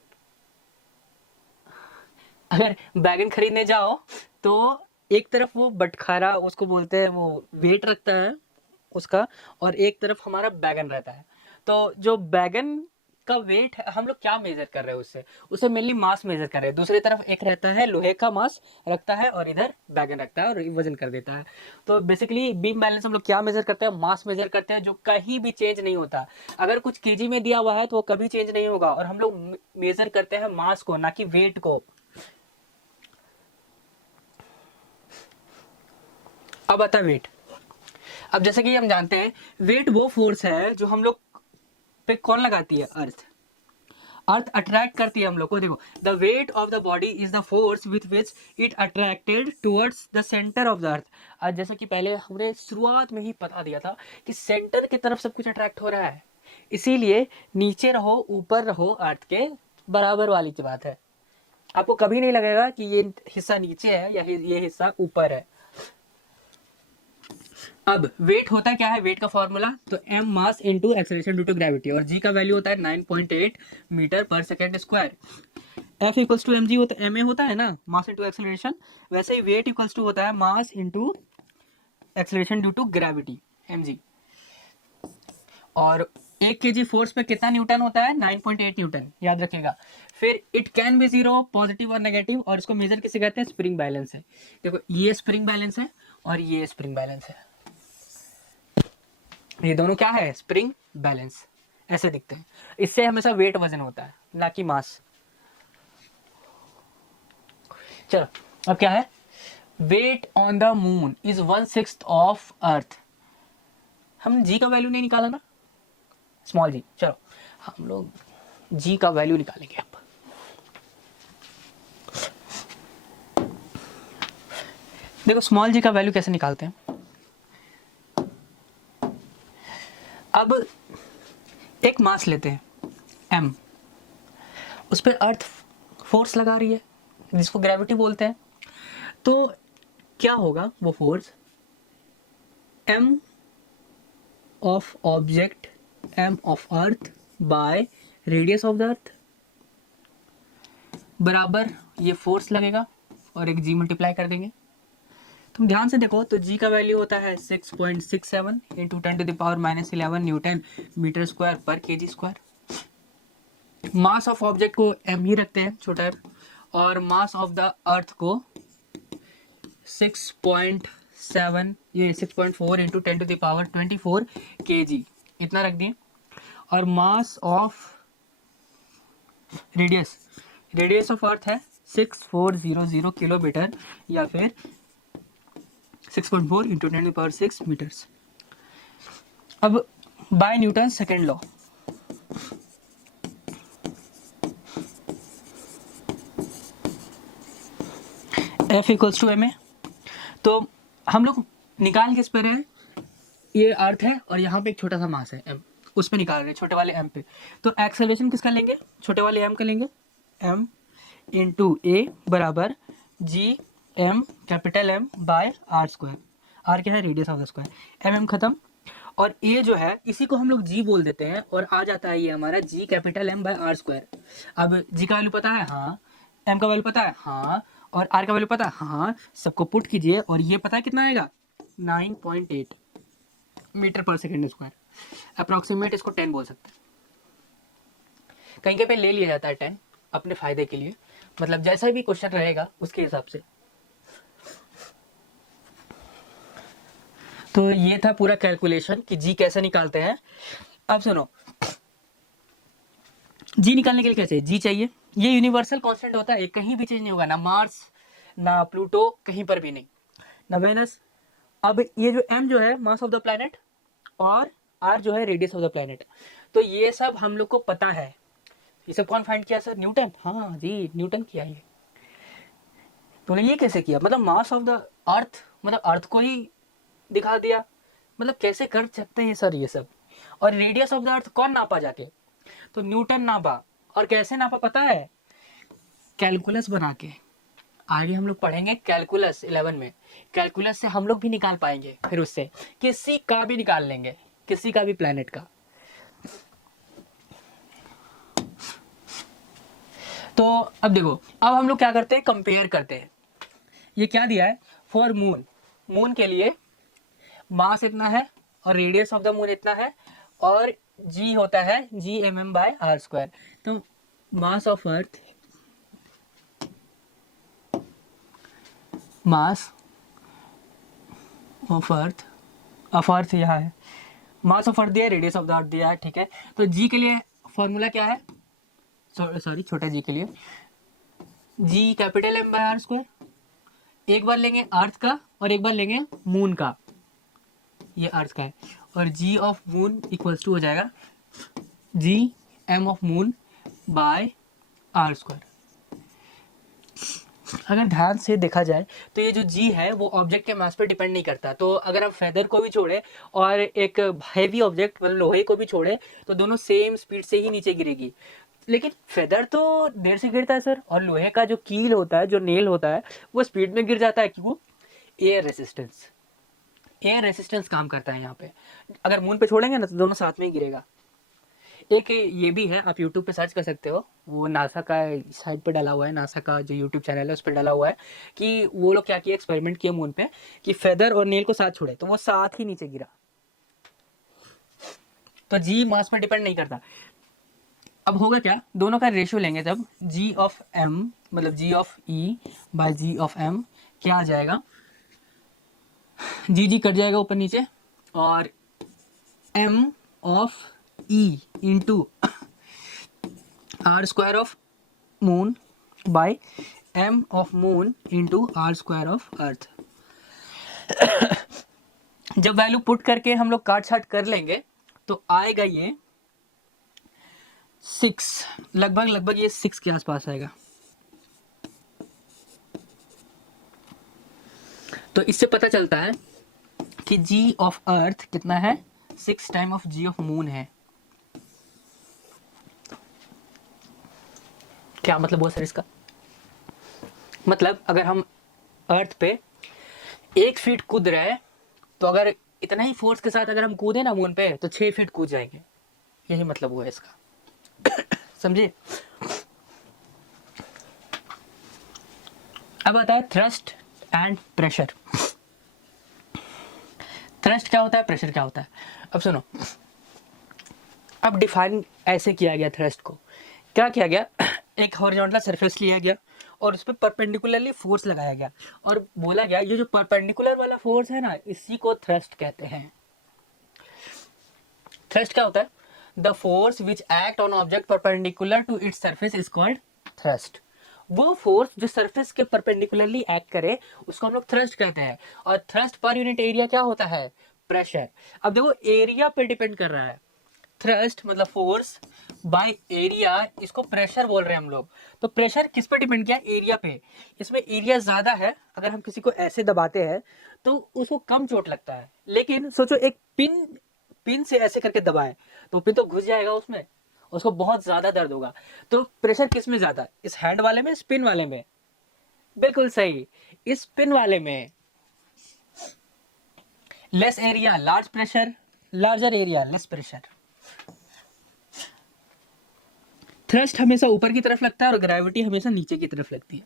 अगर बैगन खरीदने जाओ तो एक तरफ वो बटखारा उसको बोलते हैं, वो वेट रखता है उसका, और एक तरफ हमारा बैगन रहता है। तो जो बैगन का वेट है, हम लोग क्या मेजर कर रहे हैं उससे, उसे मेनली मास मेजर कर रहे हैं। दूसरी तरफ एक रहता है लोहे का मास रखता है, और इधर बैगन रखता है और वजन कर देता है। तो बेसिकली बीम बैलेंस हम लोग क्या मेजर करते हैं, मास मेजर करते हैं, जो कहीं भी चेंज नहीं होता। अगर कुछ केजी में दिया हुआ है तो वो कभी चेंज नहीं होगा, और हम लोग मेजर करते हैं मास को, ना कि वेट को। अब आता है वेट। अब जैसे कि हम जानते हैं, वेट वो फोर्स है जो हम लोग पे कौन लगाती है, अर्थ। अर्थ अट्रैक्ट करती है हम लोग को। देखो, the wait of the body is the force with which it attracted towards the centre of the earth. आज जैसे कि पहले हमने शुरुआत में ही बता दिया था कि सेंटर की तरफ सब कुछ अट्रैक्ट हो रहा है, इसीलिए नीचे रहो ऊपर रहो, अर्थ के बराबर वाली बात है। आपको कभी नहीं लगेगा कि ये हिस्सा नीचे है या ये हिस्सा ऊपर है। अब वेट होता क्या है, वेट का फॉर्मूला तो m mass into acceleration due to gravity, और g का वैल्यू होता है 9.8 metre per second square. F equals to mg होता है, ma होता है ना, मास इनटू एक्सेलरेशन। वैसे ही वेट इक्वल्स टू होता है mass into acceleration due to gravity, mg। और 1 kg फोर्स पे कितना न्यूटन होता है, 9.8 न्यूटन, याद रखिएगा। फिर it can be zero, positive और नेगेटिव, और इसको मेजर किसे कहते हैं, स्प्रिंग बैलेंस है। देखो, ये स्प्रिंग बैलेंस है और ये स्प्रिंग बैलेंस है, ये दोनों क्या है, स्प्रिंग बैलेंस, ऐसे दिखते हैं। इससे हमेशा वेट वजन होता है, ना कि मास। चलो, अब क्या है, weight on the moon is 1/6 of earth. हम जी का वैल्यू नहीं निकाला ना, स्मॉल जी। चलो हम लोग जी का वैल्यू निकालेंगे अब। देखो स्मॉल जी का वैल्यू कैसे निकालते हैं। अब एक मास लेते हैं m, उस पर अर्थ फोर्स लगा रही है जिसको ग्रेविटी बोलते हैं। तो क्या होगा वो force, m of object, m of earth by radius of the earth बराबर ये फोर्स लगेगा और एक g मल्टीप्लाई कर देंगे। तुम ध्यान से देखो तो g का वैल्यू होता है 6.67 into 10⁻⁻11 Newton metre square per kg square. Mass of object को m ही रखते हैं, छोटा m, और मास ऑफ द अर्थ को 6.7, ये 6.4 इंटू 10⁻24 केजी, इतना रख दिए। और mass of radius of earth है 6400 किलोमीटर, या फिर 6.4 इंटू 10⁻6 मीटर्स। अब by Newton second law, F equals to ma। तो हम लोग निकाल किस पे रहे हैं, ये अर्थ है और यहाँ पे एक छोटा सा मास है m, उस पे निकाल रहे हैं, छोटे वाले m पे। तो एक्सेलरेशन किसका लेंगे, छोटे वाले m का लेंगे, m इंटू a बराबर g m capital M by r square. R क्या है, radius of the square, mm खत्म। और a जो है इसी को हम लोग g बोल देते हैं, और आ जाता है ये हमारा g capital M by r square. अब g का वैल्यू पता है, हाँ। m का वैल्यू पता है, हाँ। और r का वैल्यू पता है, हाँ। सबको पुट कीजिए और ये पता है कितना आएगा, 9.8 metre per second square. Approximate इसको 10 बोल सकते हैं, कहीं पे ले लिया जाता है 10 अपने फायदे के लिए, मतलब जैसा भी क्वेश्चन रहेगा उसके हिसाब से। तो ये था पूरा कैलकुलेशन कि जी कैसे निकालते हैं। अब सुनो, जी निकालने के लिए कैसे, जी चाहिए, ये यूनिवर्सल कांस्टेंट होता है, कहीं भी चेंज नहीं होगा, ना मार्स ना प्लूटो, कहीं पर भी नहीं, ना वेनस। अब ये जो m जो है मास ऑफ द प्लैनेट, और r जो है रेडियस ऑफ द प्लैनेट, तो ये सब हम लोग को पता है। ये सब कौन फाइंड किया सर, न्यूटन, हाँ जी न्यूटन किया ये। तो ये कैसे किया, मतलब मास ऑफ द अर्थ, मतलब अर्थ को ही दिखा दिया, मतलब कैसे कर सकते हैं सर ये सब। और रेडियस ऑफ द अर्थ कौन नापा जाके, तो न्यूटन नापा। और कैसे नापा पता है, कैलकुलस बना के। आगे हम लोग पढ़ेंगे कैलकुलस 11 में, कैलकुलस से हम लोग भी निकाल पाएंगे, फिर उससे किसी का भी निकाल लेंगे, किसी का भी प्लैनेट का। तो अब देखो, अब हम लोग क्या करते हैं, कंपेयर करते हैं। ये क्या दिया है, फॉर मून, मून के लिए मास इतना है और रेडियस ऑफ द मून इतना है और जी होता है Gmm/r²। तो mass of earth, mass of earth यहाँ है, मास ऑफ अर्थ दिया है, रेडियस ऑफ द अर्थ दिया है, ठीक है। तो जी के लिए फॉर्मूला क्या है, सॉरी छोटा जी के लिए जी कैपिटल M/r²। एक बार लेंगे अर्थ का और एक बार लेंगे मून का, ये अर्थ का है, और जी ऑफ मून इक्वल्स टू हो जाएगा Gm/r²। अगर ध्यान से देखा जाए तो ये जो जी है वो ऑब्जेक्ट के मास पे डिपेंड नहीं करता। तो अगर हम फेदर को भी छोड़े और एक हैवी ऑब्जेक्ट मतलब लोहे को भी छोड़े तो दोनों सेम स्पीड से ही नीचे गिरेगी। लेकिन फेदर तो देर से गिरता है सर, और लोहे का जो कील होता है, जो नेल होता है, वो स्पीड में गिर जाता है। क्यों? एयर रेसिस्टेंस, एयर रेसिस्टेंस काम करता है यहाँ पे। अगर मून पे छोड़ेंगे ना तो दोनों साथ में ही गिरेगा। एक ये भी है, आप यूट्यूब पे सर्च कर सकते हो, वो नासा का साइट पे डाला हुआ है, नासा का जो यूट्यूब चैनल है उस पर डाला हुआ है कि वो लोग क्या किया, एक्सपेरिमेंट किया मून पे कि फेदर और नेल को साथ छोड़े तो वो साथ ही नीचे गिरा। तो जी मास में डिपेंड नहीं करता। अब होगा क्या, दोनों का रेशियो लेंगे जब जी ऑफ एम मतलब g of e by g of m, क्या आ जाएगा, जी जी कट जाएगा ऊपर नीचे, और M of E into r² of moon by m of moon into r² of earth. जब वैल्यू पुट करके हम लोग काट छाट कर लेंगे तो आएगा ये 6, लगभग ये 6 के आसपास आएगा। तो इससे पता चलता है कि g ऑफ अर्थ कितना है, 6 time of g of moon है। क्या मतलब हुआ सर इसका? मतलब अगर हम अर्थ पे 1 फीट कूद रहे हैं तो अगर इतना ही फोर्स के साथ अगर हम कूदे ना मून पे तो 6 फीट कूद जाएंगे। यही मतलब हुआ इसका। समझिए। अब आता है थ्रस्ट एंड प्रेशर। थ्रस्ट क्या होता है, प्रेशर क्या होता है? अब सुनो, अब डिफाइन ऐसे किया गया थ्रस्ट को, क्या किया गया, एक हॉरिजॉन्टल सरफेस लिया गया और उस पर परपेंडिकुलरली फोर्स लगाया गया और बोला गया ये जो परपेंडिकुलर वाला फोर्स है ना, इसी को थ्रस्ट कहते हैं। थ्रस्ट क्या होता है? The force which act on object perpendicular to its surface is called thrust. वो फोर्स जो सरफेस के परपेंडिकुलरली एक्ट करे उसको हम लोग थ्रस्ट कहते हैं। और थ्रस्ट पर यूनिट एरिया क्या होता है? प्रेशर। अब देखो एरिया पे डिपेंड कर रहा है। थ्रस्ट मतलब फोर्स बाय एरिया, इसको प्रेशर बोल रहे हैं हम लोग। तो प्रेशर किस पे डिपेंड किया? एरिया पे। इसमें एरिया ज्यादा है, अगर हम किसी को ऐसे दबाते हैं तो उसको कम चोट लगता है। लेकिन सोचो एक पिन से ऐसे करके दबाए तो पिन तो घुस जाएगा उसमें, उसको बहुत ज्यादा दर्द होगा। तो प्रेशर किस में ज्यादा? इस हैंड वाले में, स्पिन वाले में? बिल्कुल सही, इस स्पिन वाले में। Less area large pressure, larger area less pressure. Thrust हमेशा ऊपर की तरफ लगता है और ग्रेविटी हमेशा नीचे की तरफ लगती है।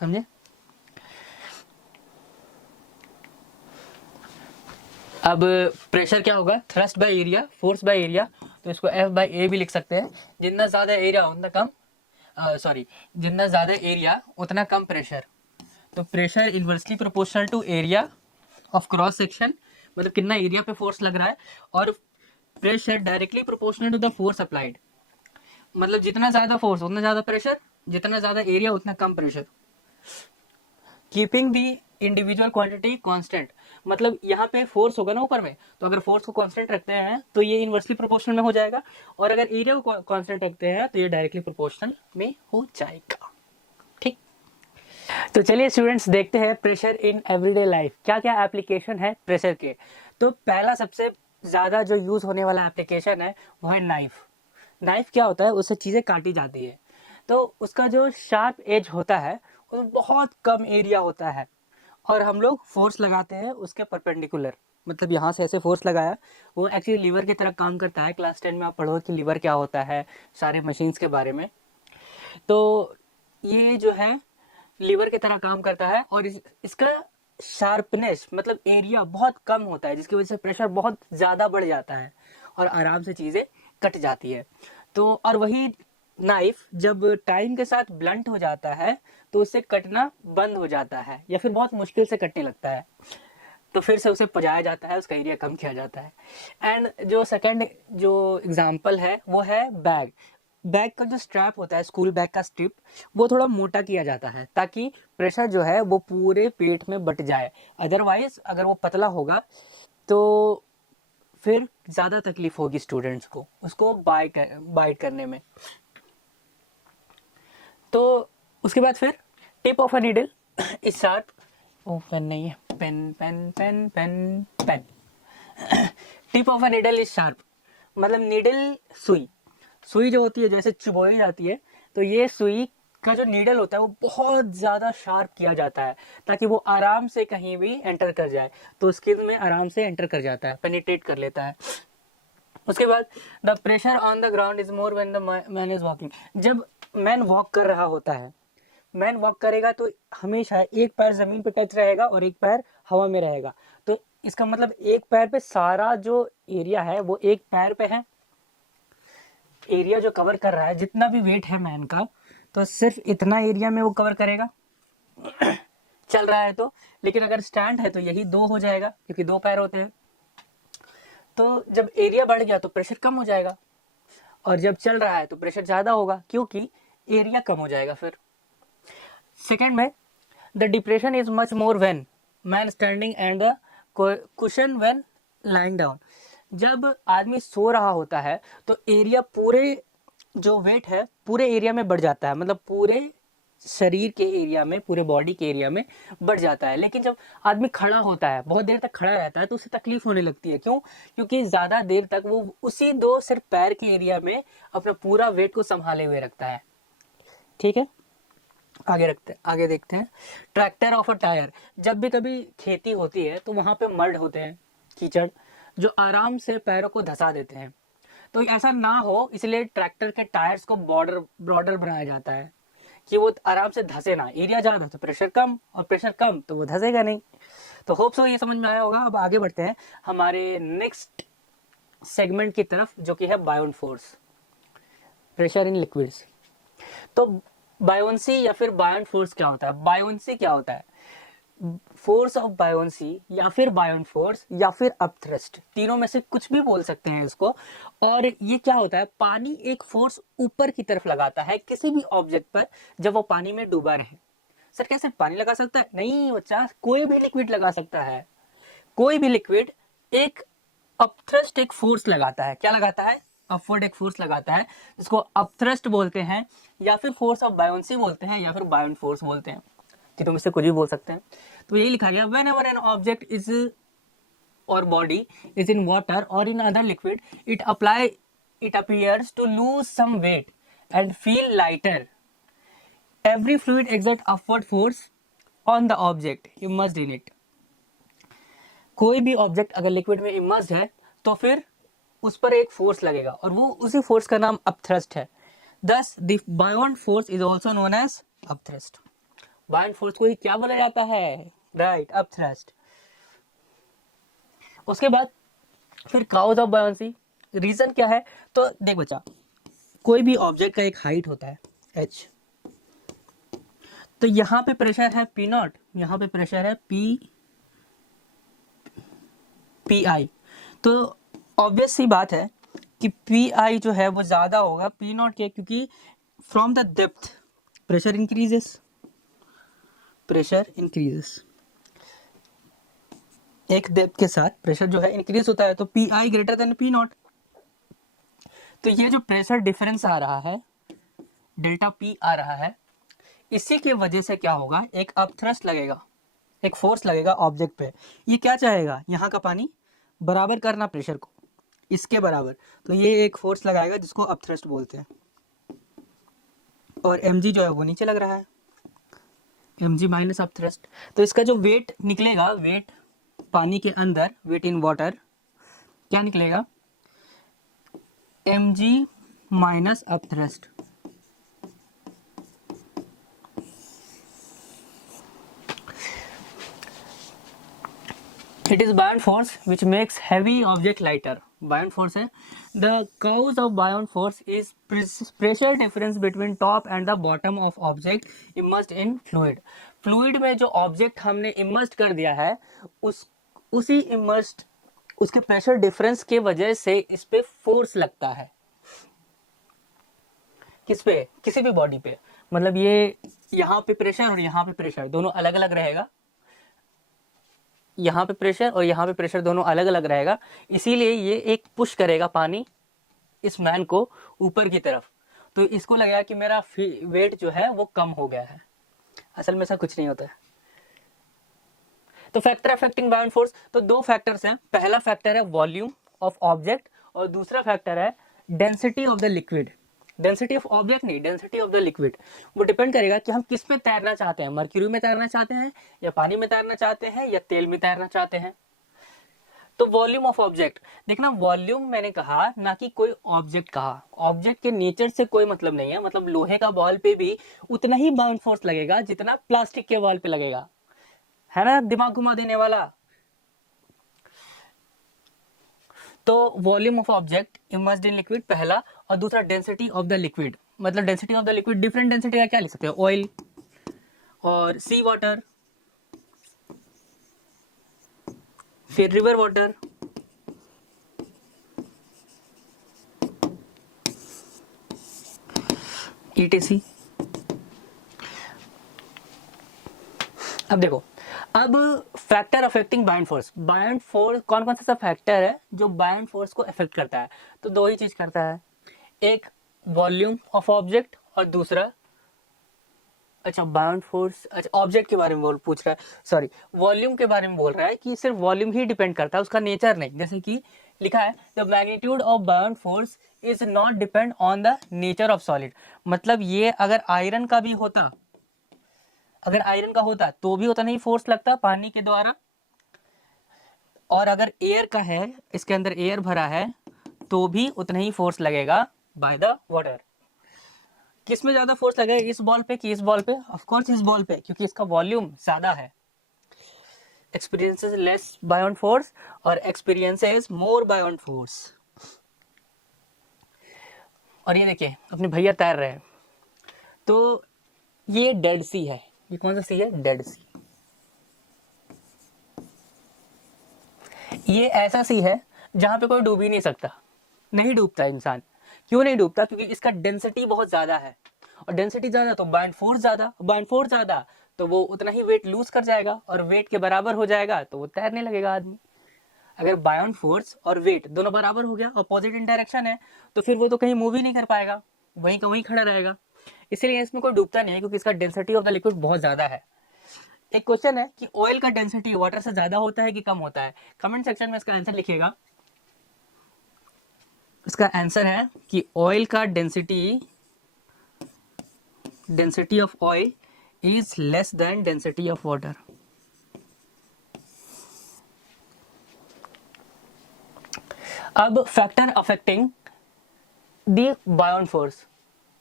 समझे? अब प्रेशर क्या होगा? Thrust by area, force by area. तो इसको F/A भी लिख सकते हैं। जितना ज्यादा एरिया उतना कम, जितना ज्यादा एरिया उतना कम प्रेशर। तो pressure inversely proportional to area of cross section, मतलब कितना एरिया पे फोर्स लग रहा है, और pressure directly proportional to the force applied. मतलब जितना ज्यादा फोर्स उतना ज्यादा प्रेशर, जितना ज्यादा एरिया उतना कम pressure. Keeping the individual quantity constant, मतलब यहाँ पे फोर्स होगा ना ऊपर में, तो अगर फोर्स को कांस्टेंट रखते हैं तो ये इनवर्सली प्रोपोर्शनल में हो जाएगा, और अगर एरिया को कांस्टेंट रखते हैं तो ये डायरेक्टली प्रोपोर्शनल में हो जाएगा। ठीक, तो चलिए स्टूडेंट्स देखते हैं प्रेशर इन एवरीडे लाइफ, क्या क्या एप्लीकेशन है प्रेशर के। तो पहला सबसे ज्यादा जो यूज होने वाला एप्लीकेशन है वो है नाइफ। नाइफ क्या होता है? उससे चीजें काटी जाती है, तो उसका जो शार्प एज होता है वो बहुत कम एरिया होता है, और हम लोग फोर्स लगाते हैं उसके परपेंडिकुलर। मतलब यहाँ से ऐसे फोर्स लगाया, वो एक्चुअली लीवर की तरह काम करता है। क्लास 10 में आप पढ़ो कि लीवर क्या होता है, सारे मशीन्स के बारे में। तो ये जो है लीवर की तरह काम करता है, और इसका शार्पनेस मतलब एरिया बहुत कम होता है, जिसकी वजह से प्रेशर बहुत ज़्यादा बढ़ जाता है और आराम से चीज़ें कट जाती है। तो और वही नाइफ जब टाइम के साथ ब्लंट हो जाता है तो उससे कटना बंद हो जाता है या फिर बहुत मुश्किल से कटने लगता है, तो फिर से उसे पजाया जाता है, उसका एरिया कम किया जाता है। एंड जो सेकंड जो एग्जांपल है वो है बैग। बैग का जो स्ट्रैप होता है, स्कूल बैग का स्ट्रिप, वो थोड़ा मोटा किया जाता है ताकि प्रेशर जो है वो पूरे पेट में बट जाए। अदरवाइज अगर वो पतला होगा तो फिर ज़्यादा तकलीफ होगी स्टूडेंट्स को उसको बाइट करने में। तो उसके बाद फिर tip of a needle is sharp. ओ पेन नहीं है, pen pen pen pen pen. Tip of a needle is sharp, मतलब नीडल सुई, सुई जो होती है जैसे चुबोई जाती है, तो ये सुई का जो नीडल होता है वो बहुत ज़्यादा शार्प किया जाता है ताकि वो आराम से कहीं भी एंटर कर जाए, तो स्किन में आराम से एंटर कर जाता है, पेनिट्रेट कर लेता है। उसके बाद the pressure on the ground is more when the man is walking. जब मैन वॉक कर रहा होता है, मैन वॉक करेगा तो हमेशा एक पैर जमीन पे टच रहेगा और एक पैर हवा में रहेगा, तो इसका मतलब एक पैर पे सारा जो एरिया है वो एक पैर पे है, एरिया जो कवर कर रहा है जितना भी वेट है मैन का, तो सिर्फ इतना एरिया में वो कवर करेगा चल रहा है तो। लेकिन अगर स्टैंड है तो यही दो हो जाएगा क्योंकि दो पैर होते हैं। तो जब एरिया बढ़ गया तो प्रेशर कम हो जाएगा, और जब चल रहा है तो प्रेशर ज़्यादा होगा क्योंकि एरिया कम हो जाएगा। फिर सेकेंड में the depression is much more when man standing and the cushion when lying down. जब आदमी सो रहा होता है तो एरिया पूरे जो वेट है पूरे एरिया में बढ़ जाता है, मतलब पूरे शरीर के एरिया में, पूरे बॉडी के एरिया में बढ़ जाता है। लेकिन जब आदमी खड़ा होता है, बहुत देर तक खड़ा रहता है, तो उसे तकलीफ होने लगती है। क्यों? क्योंकि ज़्यादा देर तक वो उसी दो सिर्फ पैर के एरिया में अपना पूरा वेट को संभाले हुए रखता है। ठीक है, आगे देखते हैं ट्रैक्टर ऑफ अ टायर। जब भी कभी खेती होती है तो वहाँ पे मड होते हैं, कीचड़, जो आराम से पैरों को धंसा देते हैं। तो ऐसा ना हो इसलिए ट्रैक्टर के टायर्स को ब्रॉडर बनाया जाता है कि वो आराम से धंसे ना। एरिया ज़्यादा तो प्रेशर कम, और प्रेशर कम तो वो धंसेगा नहीं। तो होप सो ये समझ में आया होगा। अब आगे बढ़ते हैं हमारे नेक्स्ट सेगमेंट की तरफ जो कि है बायोंट फोर्स, प्रेशर इन लिक्विड्स। तो बायोंसी या फिर बायोंट फोर्स क्या होता है? बायोंसी क्या होता है? फोर्स ऑफ बायोंसी या फिर बायोंट फोर्स या फिर अपथ्रस्ट, तीनों में से कुछ भी बोल सकते हैं इसको। और ये क्या होता है? पानी एक फोर्स ऊपर की तरफ लगाता है किसी भी ऑब्जेक्ट पर जब वो पानी में डूबा रहे। सर कैसे पानी लगा सकता है? नहीं बच्चा, कोई भी लिक्विड लगा सकता है। कोई भी लिक्विड एक अपथ्रस्ट एक फोर्स लगाता है। क्या लगाता है? अपवर्ड एक फोर्स लगाता है, जिसको अपथ्रस्ट बोलते हैं या फिर फोर्स ऑफ बायोंसी बोलते हैं या फिर बायोंट फोर्स बोलते हैं, कि तुम इससे कुछ भी बोल सकते हैं। तो यही लिखा गया, whenever an object is और बॉडी इज इन वाटर और in other liquid it appears to lose some weight and feel lighter, every fluid exert upward force on the object immersed in it. कोई भी object अगर liquid में immersed है तो फिर उस पर एक फोर्स लगेगा और वो उसी फोर्स का नाम अपथ्रस्ट है। Thus the buoyant force is also known as upthrust. Buoyant force को ही क्या बोला जाता है? Right, upthrust. उसके बाद फिर काउज ऑफ बायोंसी, रीजन क्या है? तो देख बच्चा, कोई भी ऑब्जेक्ट का एक हाइट होता है h, तो यहाँ पे प्रेशर है P नॉट, यहाँ पे प्रेशर है पी आई। तो ऑब्वियस सी बात है कि पी आई जो है वो ज़्यादा होगा P नॉट के, क्योंकि from the depth pressure increases, एक डेप्थ के साथ प्रेशर जो है इंक्रीज होता है, तो P I greater than P not. तो ये जो प्रेशर डिफरेंस आ रहा है, डेल्टा P आ रहा है, इसी की वजह से क्या होगा? एक अपथ्रस्ट लगेगा, एक फोर्स लगेगा ऑब्जेक्ट पे। ये क्या चाहेगा? यहाँ का पानी बराबर करना प्रेशर को इसके बराबर, तो ये एक फोर्स लगाएगा जिसको अपथ्रस्ट बोलते हैं। और mg जो है वो नीचे लग रहा है, mg माइनस अपथ्रस्ट। तो इसका जो वेट निकलेगा, वेट पानी के अंदर, वेट इन वाटर, क्या निकलेगा? mg minus upthrust. It is buoyant force which makes heavy object lighter. Buoyant force है. The cause of buoyant force is pressure difference between top and the bottom of object immersed in fluid. Fluid में जो object हमने immersed कर दिया है उसी immersed उसके pressure difference के वजह से इस पे फोर्स लगता है. किस पे? किसी भी बॉडी पे. मतलब ये यहाँ पे प्रेशर और यहाँ पे प्रेशर दोनों अलग अलग रहेगा. यहाँ पे प्रेशर और यहाँ पे प्रेशर दोनों अलग अलग रहेगा. इसीलिए ये एक पुश करेगा पानी इस मैन को ऊपर की तरफ. तो इसको लगेगा कि मेरा वेट जो है वो कम हो गया है. असल में ऐसा कुछ नहीं होता है. तो फैक्टर अफेक्टिंग बाउंड फोर्स, तो दो फैक्टर्स हैं. पहला फैक्टर है वॉल्यूम ऑफ ऑब्जेक्ट और दूसरा फैक्टर है density of the liquid. Density of object नहीं, डेंसिटी ऑफ द लिक्विड. वो डिपेंड करेगा कि हम किस में तैरना चाहते हैं. मर्क्यूरी में तैरना चाहते हैं या पानी में तैरना चाहते हैं या तेल में तैरना चाहते हैं. तो वॉल्यूम ऑफ ऑब्जेक्ट देखना. वॉल्यूम मैंने कहा ना कि कोई ऑब्जेक्ट कहा. ऑब्जेक्ट के नेचर से कोई मतलब नहीं है. मतलब लोहे का बॉल पे भी उतना ही बाउंड फोर्स लगेगा जितना प्लास्टिक के बॉल पे लगेगा. है ना दिमाग घुमा देने वाला. तो volume of object immersed in liquid पहला, और दूसरा डेंसिटी ऑफ द लिक्विड. मतलब density of the liquid different density का क्या लिख सकते हो. ऑयल और सी वाटर, फिर रिवर वाटर, ETC. अब देखो, अब factor affecting bound force. Bound force कौन कौन सा फैक्टर है जो बाउंड फोर्स को अफेक्ट करता है. तो दो ही चीज करता है. एक वॉल्यूम ऑफ ऑब्जेक्ट और दूसरा, अच्छा बाउंड फोर्स, अच्छा ऑब्जेक्ट के बारे में पूछ रहा है, सॉरी वॉल्यूम के बारे में बोल रहा है कि सिर्फ वॉल्यूम ही डिपेंड करता है, उसका नेचर नहीं. जैसे कि लिखा है the magnitude of bound force is not depend on the nature of solid. मतलब ये अगर आयरन का भी होता, अगर आयरन का होता तो भी उतना ही फोर्स लगता पानी के द्वारा. और अगर एयर का है, इसके अंदर एयर भरा है, तो भी उतना ही फोर्स लगेगा बाय द वाटर. किस में ज्यादा फोर्स लगेगा, इस बॉल पे कि इस बॉल पे? ऑफ कोर्स इस बॉल पे, क्योंकि इसका वॉल्यूम ज्यादा है. एक्सपीरियंसेस लेस बाउंड फोर्स और एक्सपीरियंसेस मोर बाउंड फोर्स. और ये देखिए अपने भैया तैर रहे हैं. तो ये डेड सी है. ये कौन सा सी है? डेड सी. ये ऐसा सी है जहां पे कोई डूब ही नहीं सकता. नहीं डूबता इंसान. क्यों नहीं डूबता? क्योंकि इसका डेंसिटी बहुत ज्यादा है. और डेंसिटी ज्यादा तो बाउंड फोर्स ज्यादा. बाउंड फोर्स ज्यादा तो वो उतना ही वेट लूज कर जाएगा और वेट के बराबर हो जाएगा तो वो तैरने लगेगा आदमी. अगर बाउंड फोर्स और वेट दोनों बराबर हो गया, अपोजिट इन डायरेक्शन है, तो फिर वो तो कहीं मूव ही नहीं कर पाएगा, वहीं का वहीं खड़ा रहेगा. इसीलिए इसमें कोई डूबता नहीं है, क्योंकि इसका डेंसिटी ऑफ द लिक्विड बहुत ज्यादा है. एक क्वेश्चन है कि ऑयल का डेंसिटी वाटर से ज्यादा होता है कि कम होता है. कमेंट सेक्शन में इसका आंसर लिखिएगा. इसका आंसर है कि ऑयल का density of oil is less than density of water. अब factor affecting the buoyant force.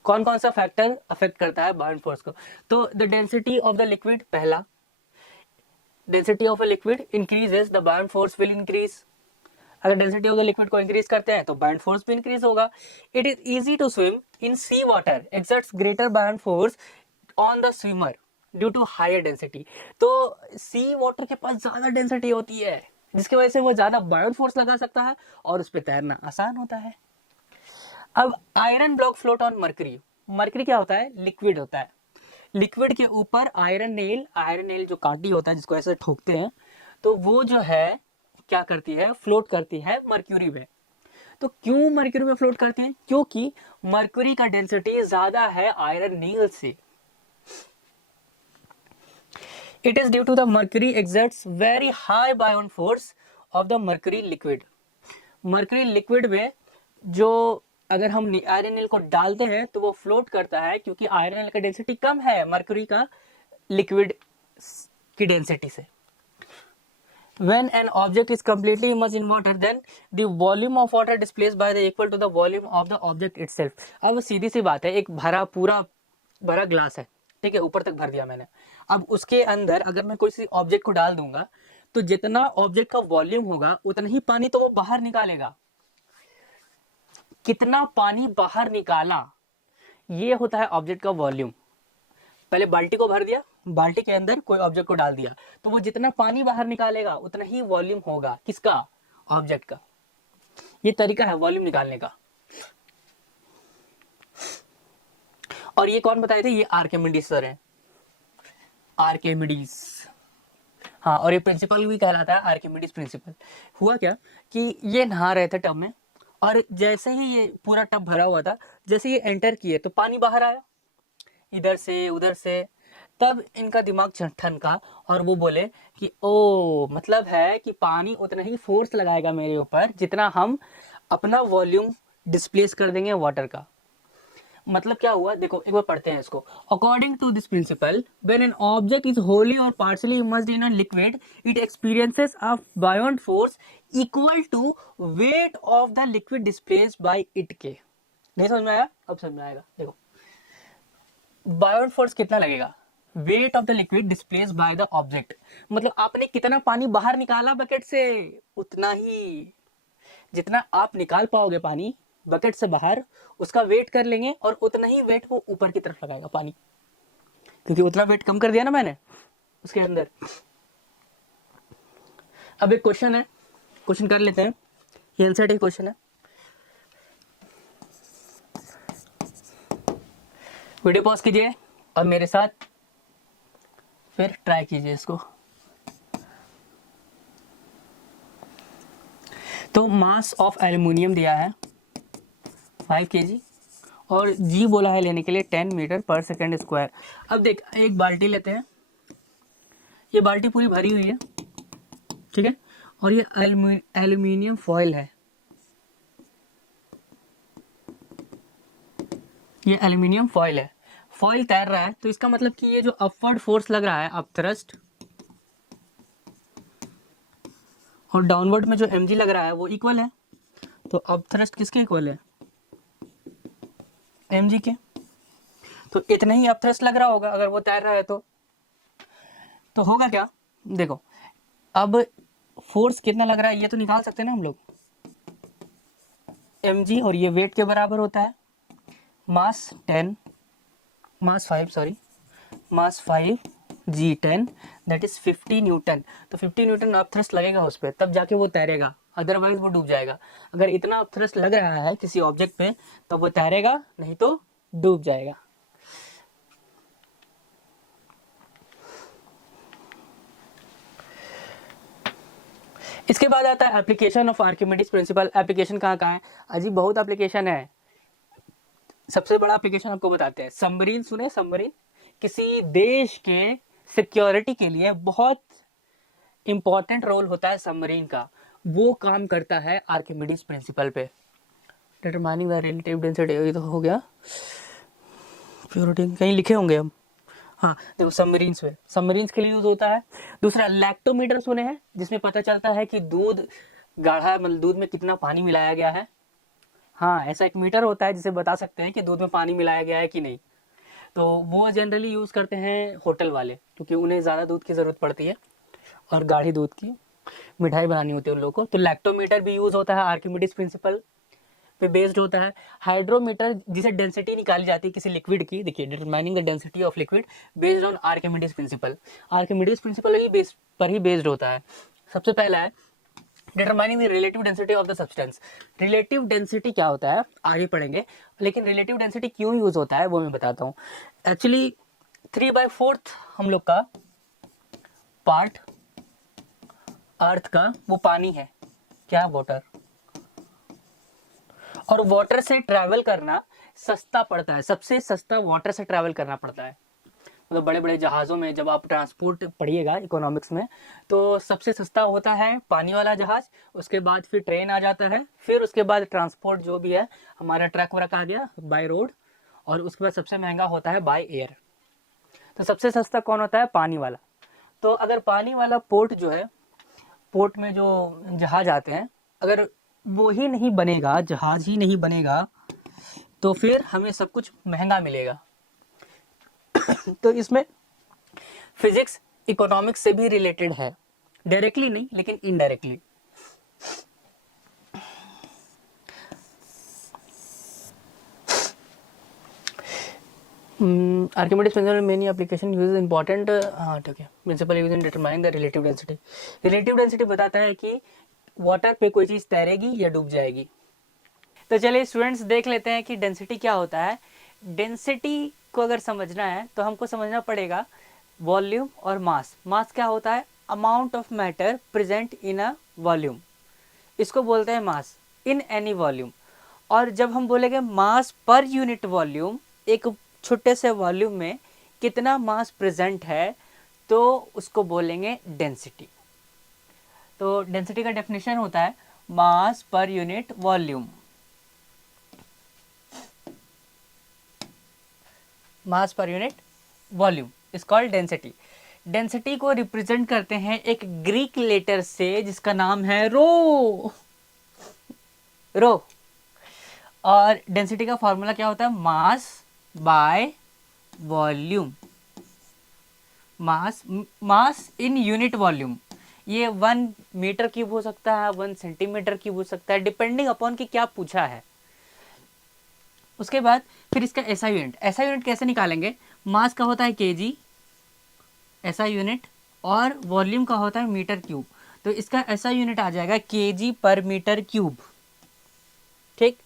कौन कौन सा फैक्टर अफेक्ट करता है बाउंड फोर्स को? तो the density of the liquid पहला. Density of a liquid increases the buoyant force will increase. अगर डेंसिटी ऑफ द लिक्विड को इंक्रीज करते हैं तो बाउंड फोर्स भी इंक्रीज होगा. It is easy to swim in sea water, exerts greater buoyant force on the swimmer due to higher density. तो sea water के पास ज्यादा डेंसिटी होती है, जिसकी वजह से वो ज्यादा बाउंड फोर्स लगा सकता है और उस पर तैरना आसान होता है. अब iron block float on mercury. Mercury क्या होता है? लिक्विड होता है. लिक्विड के ऊपर आयरन नेल जो कांटी होता है जिसको ऐसे ठोकते हैं, तो वो जो है क्या करती है? फ्लोट करती है मर्क्यूरी में. तो क्यों मर्क्यूरी में फ्लोट करती है? क्योंकि मर्क्यूरी का डेंसिटी ज्यादा है आयरन नील से. It is due to the mercury exerts very high bound force of the mercury liquid. Mercury liquid में जो अगर हम आयरन नील को डालते हैं तो वो फ्लोट करता है, क्योंकि आयरन नील का डेंसिटी कम है मर्क्यूरी का लिक्विड की डेंसिटी से. When an object is completely immersed in water, then the volume of water displaced by the equal to the volume of the object itself. अब सीधी सी बात है, एक पूरा भरा ग्लास है, ठीक है, ऊपर तक भर दिया मैंने. अब उसके अंदर अगर मैं कोई सी ऑब्जेक्ट को डाल दूंगा तो जितना ऑब्जेक्ट का वॉल्यूम होगा उतना ही पानी तो वो बाहर निकालेगा। कितना पानी बाहर निकाला, ये होता है ऑब्जेक्ट का वॉल्यूम। पहले बाल्टी को भर दिया, बाल्टी के अंदर कोई ऑब्जेक्ट को डाल दिया, तो वो जितना पानी बाहर निकालेगा उतना ही वॉल्यूम होगा। किसका? ऑब्जेक्ट का। ये तरीका है वॉल्यूम निकालने का। और ये कौन बताए थे? ये आर्किमिडीज सर है, आर्किमिडीज। हाँ, और ये प्रिंसिपल भी कहलाता है आर्किमिडीज प्रिंसिपल। हुआ क्या कि ये नहा रहे थे टब में, और जैसे ही ये पूरा टब भरा हुआ था, जैसे ये एंटर किए तो पानी बाहर आया इधर से उधर से। तब इनका दिमाग ठनका और वो बोले कि ओ, मतलब है कि पानी उतना ही फोर्स लगाएगा मेरे ऊपर जितना हम अपना वॉल्यूम डिस्प्लेस कर देंगे वाटर का। मतलब क्या हुआ, देखो एक बार पढ़ते हैं इसको। According to this principle, when an object is wholly or partially immersed in a liquid, it experiences a buoyant force equal to weight of the liquid displaced by it के। नहीं समझ में आया? अब समझ में आएगा। देखो, बायोंट फोर्स कितना लगेगा? Wait of the liquid displace by the object. मतलब आपने कितना पानी बाहर निकाला बकेट से, उतना ही जितना आप निकाल पाओगे पानी बकेट से बाहर, उसका वेट कर लेंगे और उतना ही वेट वो ऊपर की तरफ लगाएगा पानी, क्योंकि उतना वेट कम कर दिया ना मैंने उसके अंदर। अब एक क्वेश्चन है, क्वेश्चन कर लेते हैं। ये एनसीईआरटी क्वेश्चन है। वीडियो पॉज कीजिए और मेरे साथ फिर ट्राई कीजिए इसको। तो मास ऑफ एल्युमिनियम दिया है 5 kg और जी बोला है लेने के लिए 10 मीटर पर सेकेंड स्क्वायर। अब देख, एक बाल्टी लेते हैं, ये बाल्टी पूरी भरी हुई है, ठीक है, और ये एल्युमिनियम फॉयल है, ये एल्युमिनियम फॉयल है। फॉयल तैर रहा है, तो इसका मतलब कि ये जो अपवर्ड फोर्स लग रहा है, अप थ्रस्ट, और डाउनवर्ड में जो mg लग रहा है वो इक्वल है। तो अप थ्रस्ट किसके इक्वल है? mg के। तो इतना ही अप थ्रस्ट लग रहा होगा अगर वो तैर रहा है तो होगा क्या? देखो, अब फोर्स कितना लग रहा है ये तो निकाल सकते हैं ना हम लोग। mg, और ये वेट के बराबर होता है मास 5 g10, दैट इज 50 न्यूटन। तो 50 न्यूटन अप थ्रस्ट लगेगा उस पर, तब जाके वो तैरेगा, अदरवाइज वो डूब जाएगा। अगर इतना अप थ्रस्ट लग रहा है किसी ऑब्जेक्ट पे तो वो तैरेगा, नहीं तो डूब जाएगा। इसके बाद आता है application of Archimedes principal. Application कहाँ कहाँ है? अजी बहुत एप्लीकेशन है। सबसे बड़ा एप्लीकेशन आपको बताते हैं, सबमरीन सुने? सबमरीन किसी देश के सिक्योरिटी के लिए बहुत इंपॉर्टेंट रोल होता है सबमरीन का, वो काम करता है आर्किमिडीज प्रिंसिपल पे। डिटरमाइनिंग द रिलेटिव डेंसिटी, ये तो हो गया, प्योरिटी कहीं लिखे होंगे हम। हाँ देखो, सबमरीन्स पे, सबमरीन्स के लिए यूज होता है। दूसरा लैक्टोमीटर सुने हैं, जिसमें पता चलता है कि दूध गाढ़ा, मतलब दूध में कितना पानी मिलाया गया है। हाँ, ऐसा एक मीटर होता है जिसे बता सकते हैं कि दूध में पानी मिलाया गया है कि नहीं। तो वो जनरली यूज करते हैं होटल वाले, क्योंकि उन्हें ज़्यादा दूध की ज़रूरत पड़ती है और गाढ़ी दूध की मिठाई बनानी होती है उन लोगों को। तो लैक्टोमीटर भी यूज होता है, आर्किमिडीज प्रिंसिपल पे बेस्ड होता है। हाइड्रोमीटर, जिसे डेंसिटी निकाली जाती है किसी लिक्विड की, देखिए, determining the density of liquid based on Archimedes principal. Archimedes principal he based होता है। सबसे पहला है determining the relative density of the substance. Relative density क्या होता है आगे पढ़ेंगे, लेकिन रिलेटिव डेंसिटी क्यों यूज होता है वो मैं बताता हूँ। एक्चुअली 3/4 हम लोग का पार्ट अर्थ का वो पानी है, क्या? वाटर। और वाटर से ट्रैवल करना सस्ता पड़ता है, सबसे सस्ता वाटर से ट्रैवल करना पड़ता है। मतलब बड़े बड़े जहाज़ों में जब आप ट्रांसपोर्ट पढ़िएगा इकोनॉमिक्स में, तो सबसे सस्ता होता है पानी वाला जहाज़, उसके बाद फिर ट्रेन आ जाता है, फिर उसके बाद ट्रांसपोर्ट जो भी है हमारा ट्रक वरक आ गया बाय रोड, और उसके बाद सबसे महंगा होता है बाय एयर। तो सबसे सस्ता कौन होता है? पानी वाला। तो अगर पानी वाला पोर्ट जो है, पोर्ट में जो जहाज आते हैं, अगर वो ही नहीं बनेगा, जहाज ही नहीं बनेगा, तो फिर हमें सब कुछ महंगा मिलेगा। तो इसमें फिजिक्स इकोनॉमिक्स से भी रिलेटेड है। डायरेक्टली नहीं लेकिन indirectly. Archimedes principle many application uses important हाँ ठीक है principal use in determining the relative density. Relative density बताता है कि वाटर पे कोई चीज़ तैरेगी या डूब जाएगी। तो चलिए स्टूडेंट्स देख लेते हैं कि डेंसिटी क्या होता है। डेंसिटी को अगर समझना है तो हमको समझना पड़ेगा वॉल्यूम और मास। मास क्या होता है? Amount of matter present in a volume, इसको बोलते हैं मास इन एनी वॉल्यूम। और जब हम बोलेंगे मास पर यूनिट वॉल्यूम, एक छोटे से वॉल्यूम में कितना मास प्रेजेंट है तो उसको बोलेंगे डेंसिटी। तो डेंसिटी का डेफिनेशन होता है मास per unit volume. Mass per unit volume is called density. Density को रिप्रेजेंट करते हैं एक ग्रीक लेटर से जिसका नाम है रो। और डेंसिटी का फॉर्मूला क्या होता है? Mass by volume. Mass in unit volume. ये 1 मीटर क्यूब हो सकता है, 1 सेंटीमीटर क्यूब हो सकता है, डिपेंडिंग अपॉन कि क्या पूछा है। उसके बाद फिर इसका एसआई यूनिट। एसआई यूनिट कैसे निकालेंगे? मास का होता है केजी एसआई यूनिट और वॉल्यूम का होता है मीटर क्यूब। तो इसका एसआई यूनिट आ जाएगा केजी पर मीटर क्यूब। ठीक।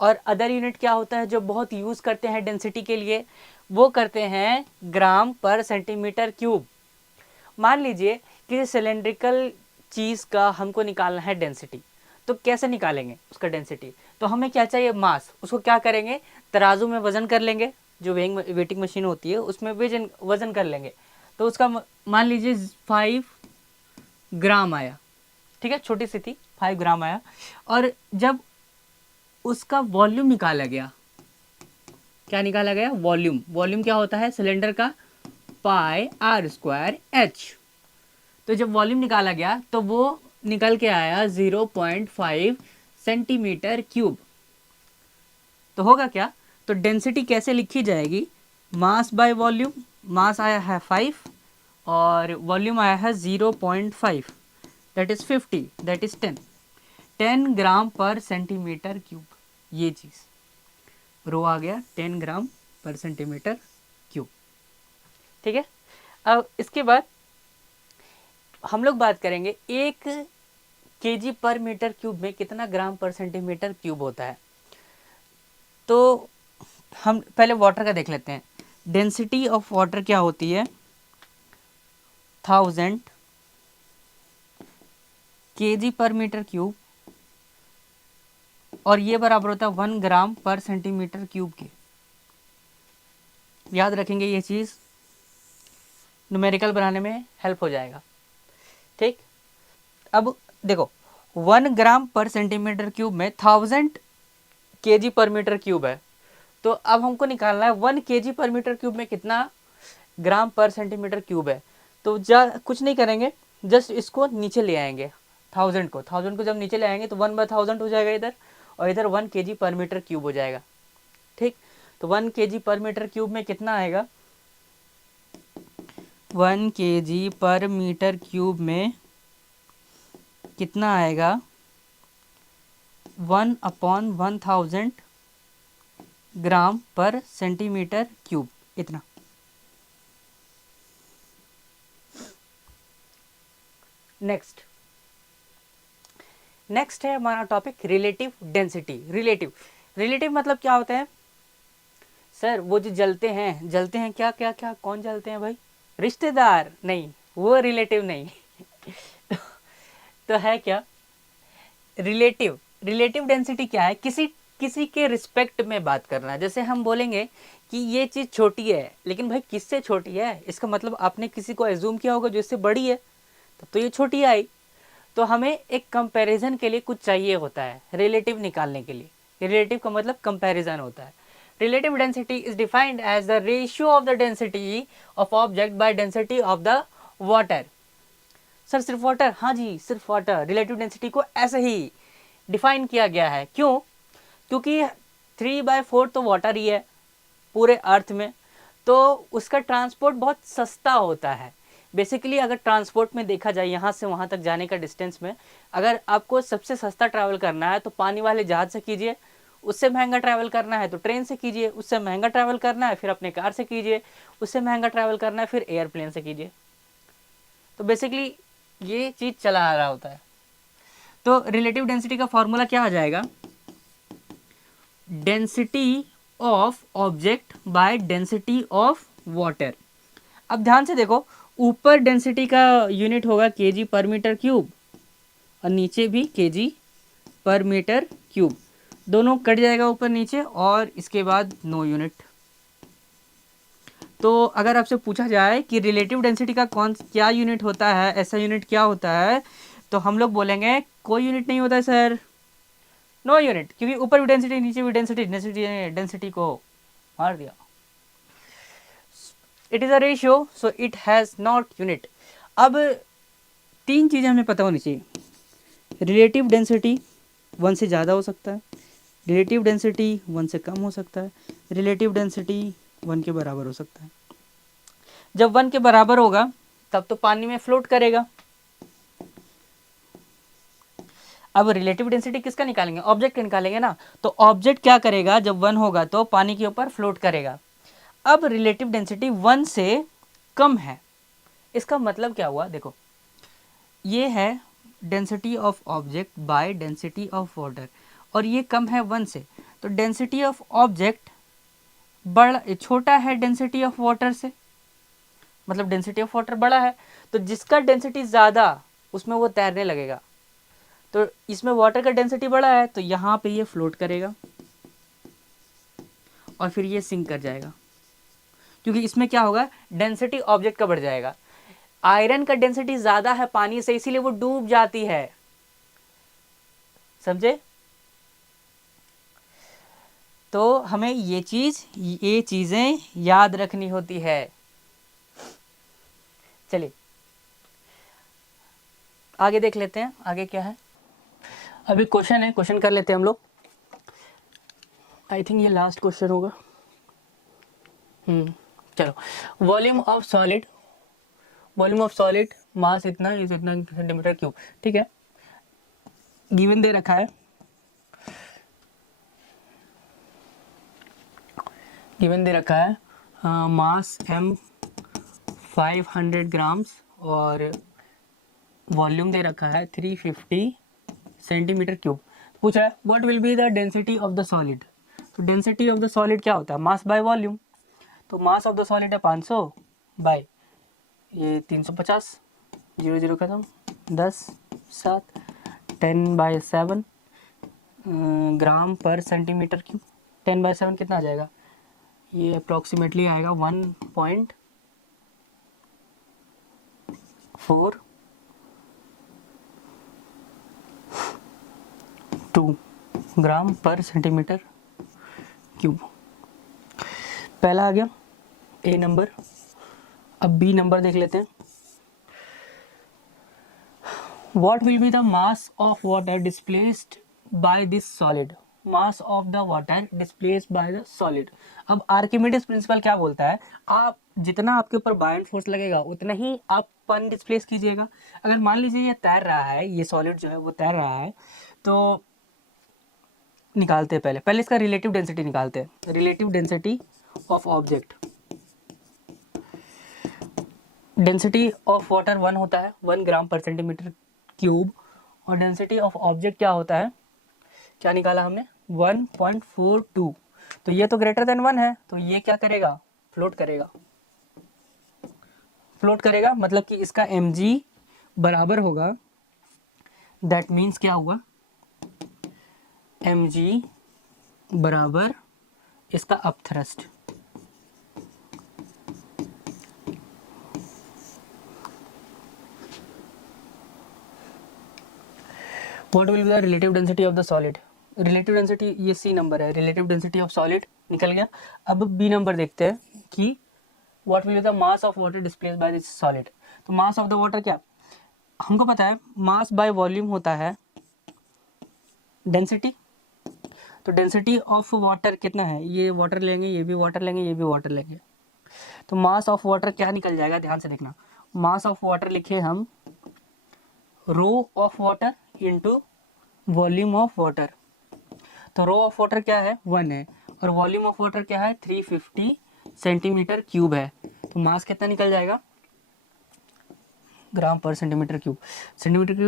और अदर यूनिट क्या होता है जो बहुत यूज करते हैं डेंसिटी के लिए? वो करते हैं ग्राम पर सेंटीमीटर क्यूब। मान लीजिए कि सिलेंड्रिकल चीज का हमको निकालना है डेंसिटी, तो कैसे निकालेंगे उसका डेंसिटी? तो हमें क्या चाहिए? मास। उसको क्या करेंगे? तराजू में वजन कर लेंगे, जो वेटिंग मशीन होती है उसमें वजन कर लेंगे। तो उसका मान लीजिए 5 ग्राम आया। ठीक है, छोटी सी थी, 5 ग्राम आया। और जब उसका वॉल्यूम निकाला गया, क्या निकाला गया? वॉल्यूम। वॉल्यूम क्या होता है? सिलेंडर का पाई आर स्क्वायर एच। तो जब वॉल्यूम निकाला गया तो वो निकल के आया 0.5 सेंटीमीटर क्यूब। तो होगा क्या? तो डेंसिटी कैसे लिखी जाएगी? Mass by volume. मास आया है 5 और वॉल्यूम आया है 0.5, दैट इज 50, दैट इज 10 ग्राम पर सेंटीमीटर क्यूब। ये चीज रो आ गया 10 ग्राम पर सेंटीमीटर क्यूब। ठीक है। अब इसके बाद हम लोग बात करेंगे 1 केजी पर मीटर क्यूब में कितना ग्राम पर सेंटीमीटर क्यूब होता है। तो हम पहले वाटर का देख लेते हैं। डेंसिटी ऑफ वाटर क्या होती है? 1000 केजी पर मीटर क्यूब, और ये बराबर होता है 1 ग्राम पर सेंटीमीटर क्यूब के। याद रखेंगे ये चीज़, न्यूमेरिकल बनाने में हेल्प हो जाएगा। ठीक। अब देखो 1 ग्राम पर सेंटीमीटर क्यूब में 1000 केजी पर मीटर क्यूब है। तो अब हमको निकालना है 1 केजी पर मीटर क्यूब में कितना ग्राम पर सेंटीमीटर क्यूब है। तो कुछ नहीं करेंगे, जस्ट इसको नीचे ले आएंगे। 1000 को जब नीचे ले आएंगे तो 1/1000 हो जाएगा इधर, और इधर 1 केजी पर मीटर क्यूब हो जाएगा। ठीक। तो 1 केजी पर मीटर क्यूब में कितना आएगा? 1 केजी पर मीटर क्यूब में कितना आएगा? 1/1000 ग्राम पर सेंटीमीटर क्यूब, इतना। नेक्स्ट है हमारा टॉपिक रिलेटिव डेंसिटी। रिलेटिव मतलब क्या होता है? सर वो जो जलते हैं क्या क्या क्या कौन जलते हैं भाई? रिश्तेदार? नहीं, वो रिलेटिव नहीं। तो है क्या रिलेटिव? डेंसिटी क्या है? किसी के रिस्पेक्ट में बात करना। जैसे हम बोलेंगे कि ये चीज़ छोटी है, लेकिन भाई किससे छोटी है? इसका मतलब आपने किसी को एज्यूम किया होगा जो इससे बड़ी है, तब तो ये छोटी आई। तो हमें एक कंपैरिजन के लिए कुछ चाहिए होता है रिलेटिव निकालने के लिए। रिलेटिव का मतलब कंपैरिजन होता है। Relative density is defined as the ratio of the density of object by density of the water. Sir सिर्फ वाटर? हाँ जी, सिर्फ वाटर। रिलेटिव डेंसिटी को ऐसे ही डिफाइन किया गया है। क्यों? क्योंकि 3/4 तो वाटर ही है पूरे अर्थ में, तो उसका ट्रांसपोर्ट बहुत सस्ता होता है। बेसिकली अगर ट्रांसपोर्ट में देखा जाए यहाँ से वहाँ तक जाने का डिस्टेंस में, अगर आपको सबसे सस्ता ट्रैवल करना है तो पानी वाले जहाज़ से कीजिए, उससे महंगा ट्रैवल करना है तो ट्रेन से कीजिए, उससे महंगा ट्रैवल करना है फिर अपने कार से कीजिए, उससे महंगा ट्रैवल करना है फिर एयरप्लेन से कीजिए। तो बेसिकली ये चीज़ चला आ रहा होता है। तो रिलेटिव डेंसिटी का फॉर्मूला क्या आ जाएगा, density of object by density of water. अब ध्यान से देखो, ऊपर डेंसिटी का यूनिट होगा केजी पर मीटर क्यूब और नीचे भी केजी पर मीटर क्यूब, दोनों कट जाएगा ऊपर नीचे और इसके बाद नो यूनिट। तो अगर आपसे पूछा जाए कि रिलेटिव डेंसिटी का क्या यूनिट होता है, ऐसा यूनिट क्या होता है, तो हम लोग बोलेंगे कोई यूनिट नहीं होता है सर, नो यूनिट, क्योंकि ऊपर भी डेंसिटी नीचे भी डेंसिटी, डेंसिटी को मार दिया। It is a ratio so it has not unit. अब तीन चीज़ें हमें पता होनी चाहिए, रिलेटिव डेंसिटी 1 से ज़्यादा हो सकता है, रिलेटिव डेंसिटी 1 से कम हो सकता है, रिलेटिव डेंसिटी 1 के बराबर हो सकता है। जब 1 के बराबर होगा तब तो पानी में फ्लोट करेगा। अब रिलेटिव डेंसिटी किसका निकालेंगे, ऑब्जेक्ट का निकालेंगे ना, तो ऑब्जेक्ट क्या करेगा, जब 1 होगा तो पानी के ऊपर फ्लोट करेगा। अब रिलेटिव डेंसिटी 1 से कम है, इसका मतलब क्या हुआ, देखो ये है density of object by density of water और ये कम है 1 से, तो डेंसिटी ऑफ ऑब्जेक्ट बड़ा छोटा है डेंसिटी ऑफ वाटर से, मतलब डेंसिटी ऑफ वाटर बड़ा है, तो जिसका डेंसिटी ज़्यादा उसमें वो तैरने लगेगा। तो इसमें वाटर का डेंसिटी बड़ा है तो यहाँ पे ये फ्लोट करेगा और फिर ये सिंक कर जाएगा, क्योंकि इसमें क्या होगा, डेंसिटी ऑब्जेक्ट का बढ़ जाएगा। आयरन का डेंसिटी ज़्यादा है पानी से, इसीलिए वो डूब जाती है, समझे। तो हमें ये चीज़ें याद रखनी होती है। चलिए आगे देख लेते हैं, आगे क्या है। अभी क्वेश्चन है, क्वेश्चन कर लेते हैं हम लोग। आई थिंक ये लास्ट क्वेश्चन होगा। चलो, वॉल्यूम ऑफ सॉलिड मास इतना सेंटीमीटर क्यूब, ठीक है, गिवन दे रखा है, मास m 500 ग्राम्स और वॉल्यूम दे रखा है 350 सेंटीमीटर क्यूब। पूछ रहा है what will be the density of the solid. तो डेंसिटी ऑफ द सॉलिड क्या होता है, मास बाय वॉल्यूम। तो मास ऑफ द सॉलिड है 500 बाय ये 350, 0 0 खत्म, 10 7 10/7 ग्राम पर सेंटीमीटर क्यूब। 10/7 कितना आ जाएगा, ये अप्रॉक्सीमेटली आएगा 1.42 ग्राम पर सेंटीमीटर क्यूब। पहला आ गया ए नंबर। अब बी नंबर देख लेते हैं। What will be the mass of water displaced by this solid? Mass of the water displaced by the solid. अब आर्किमिडीज प्रिंसिपल क्या बोलता है, आप जितना आपके ऊपर बायोंट फोर्स लगेगा उतना ही आप पानी डिस्प्लेस कीजिएगा। अगर मान लीजिए ये तैर रहा है, ये सॉलिड जो है वो तैर रहा है, तो निकालते हैं पहले इसका रिलेटिव डेंसिटी निकालते हैं। Relative density of object, density of water 1 होता है, 1 ग्राम पर सेंटीमीटर क्यूब, और डेंसिटी ऑफ ऑब्जेक्ट क्या होता है, क्या निकाला हमने 1.42। तो ये तो ग्रेटर देन 1 है, तो ये क्या करेगा, फ्लोट करेगा, मतलब कि इसका mg बराबर होगा, दैट मीन्स क्या हुआ, mg बराबर इसका upthrust. What will be the relative density of the solid? Relative density ये सी नंबर है, रिलेटिव डेंसिटी ऑफ सॉलिड निकल गया। अब बी नंबर देखते हैं कि what will be the mass of water displaced by this solid. तो मास ऑफ द वाटर क्या, हमको पता है मास बाय वॉल्यूम होता है डेंसिटी। तो डेंसिटी ऑफ वाटर कितना है, ये वाटर लेंगे, ये भी वाटर लेंगे, ये भी वाटर लेंगे, तो मास ऑफ वाटर क्या निकल जाएगा, ध्यान से देखना, मास ऑफ वाटर लिखे हम rho of water into volume of water. तो रो ऑफ वाटर क्या है 1 है और वॉल्यूम ऑफ वाटर क्या है 350 सेंटीमीटर क्यूब है। तो मास कितना निकल जाएगा ग्राम पर सेंटीमीटर क्यूब,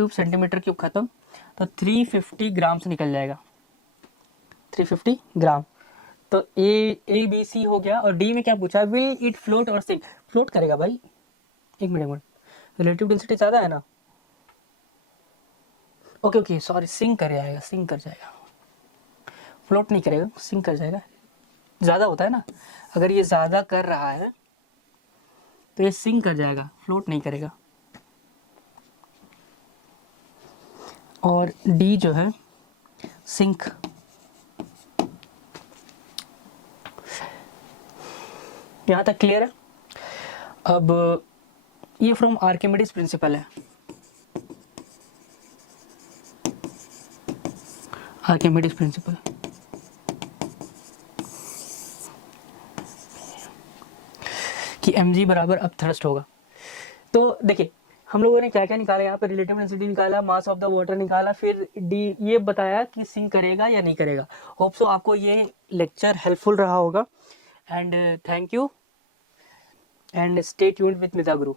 सेंटीमीटर क्यूब खत्म, तो 350 ग्राम से निकल जाएगा 350 ग्राम। तो ए बी सी हो गया। और डी में क्या पूछा है विल इट फ्लोट और सिंक। फ्लोट करेगा भाई, एक मिनट रिलेटिव डेंसिटी ज़्यादा है ना, ओके सॉरी सिंक कर जाएगा, फ्लोट नहीं करेगा सिंक कर जाएगा, ज़्यादा होता है ना, अगर ये ज़्यादा कर रहा है तो ये सिंक कर जाएगा, फ्लोट नहीं करेगा। और डी जो है सिंक। यहाँ तक क्लियर है। अब ये फ्रॉम आर्किमिडीज प्रिंसिपल है, आर्किमिडीज प्रिंसिपल। कि mg बराबर अब थ्रस्ट होगा। तो देखिए हम लोगों ने क्या क्या निकाला, यहाँ पे रिलेटिव डेंसिटी निकाला, मास ऑफ द वाटर निकाला, फिर डी ये बताया कि सिंक करेगा या नहीं करेगा। होप सो आपको ये लेक्चर हेल्पफुल रहा होगा and thank you and stay tuned with मिता गुरु।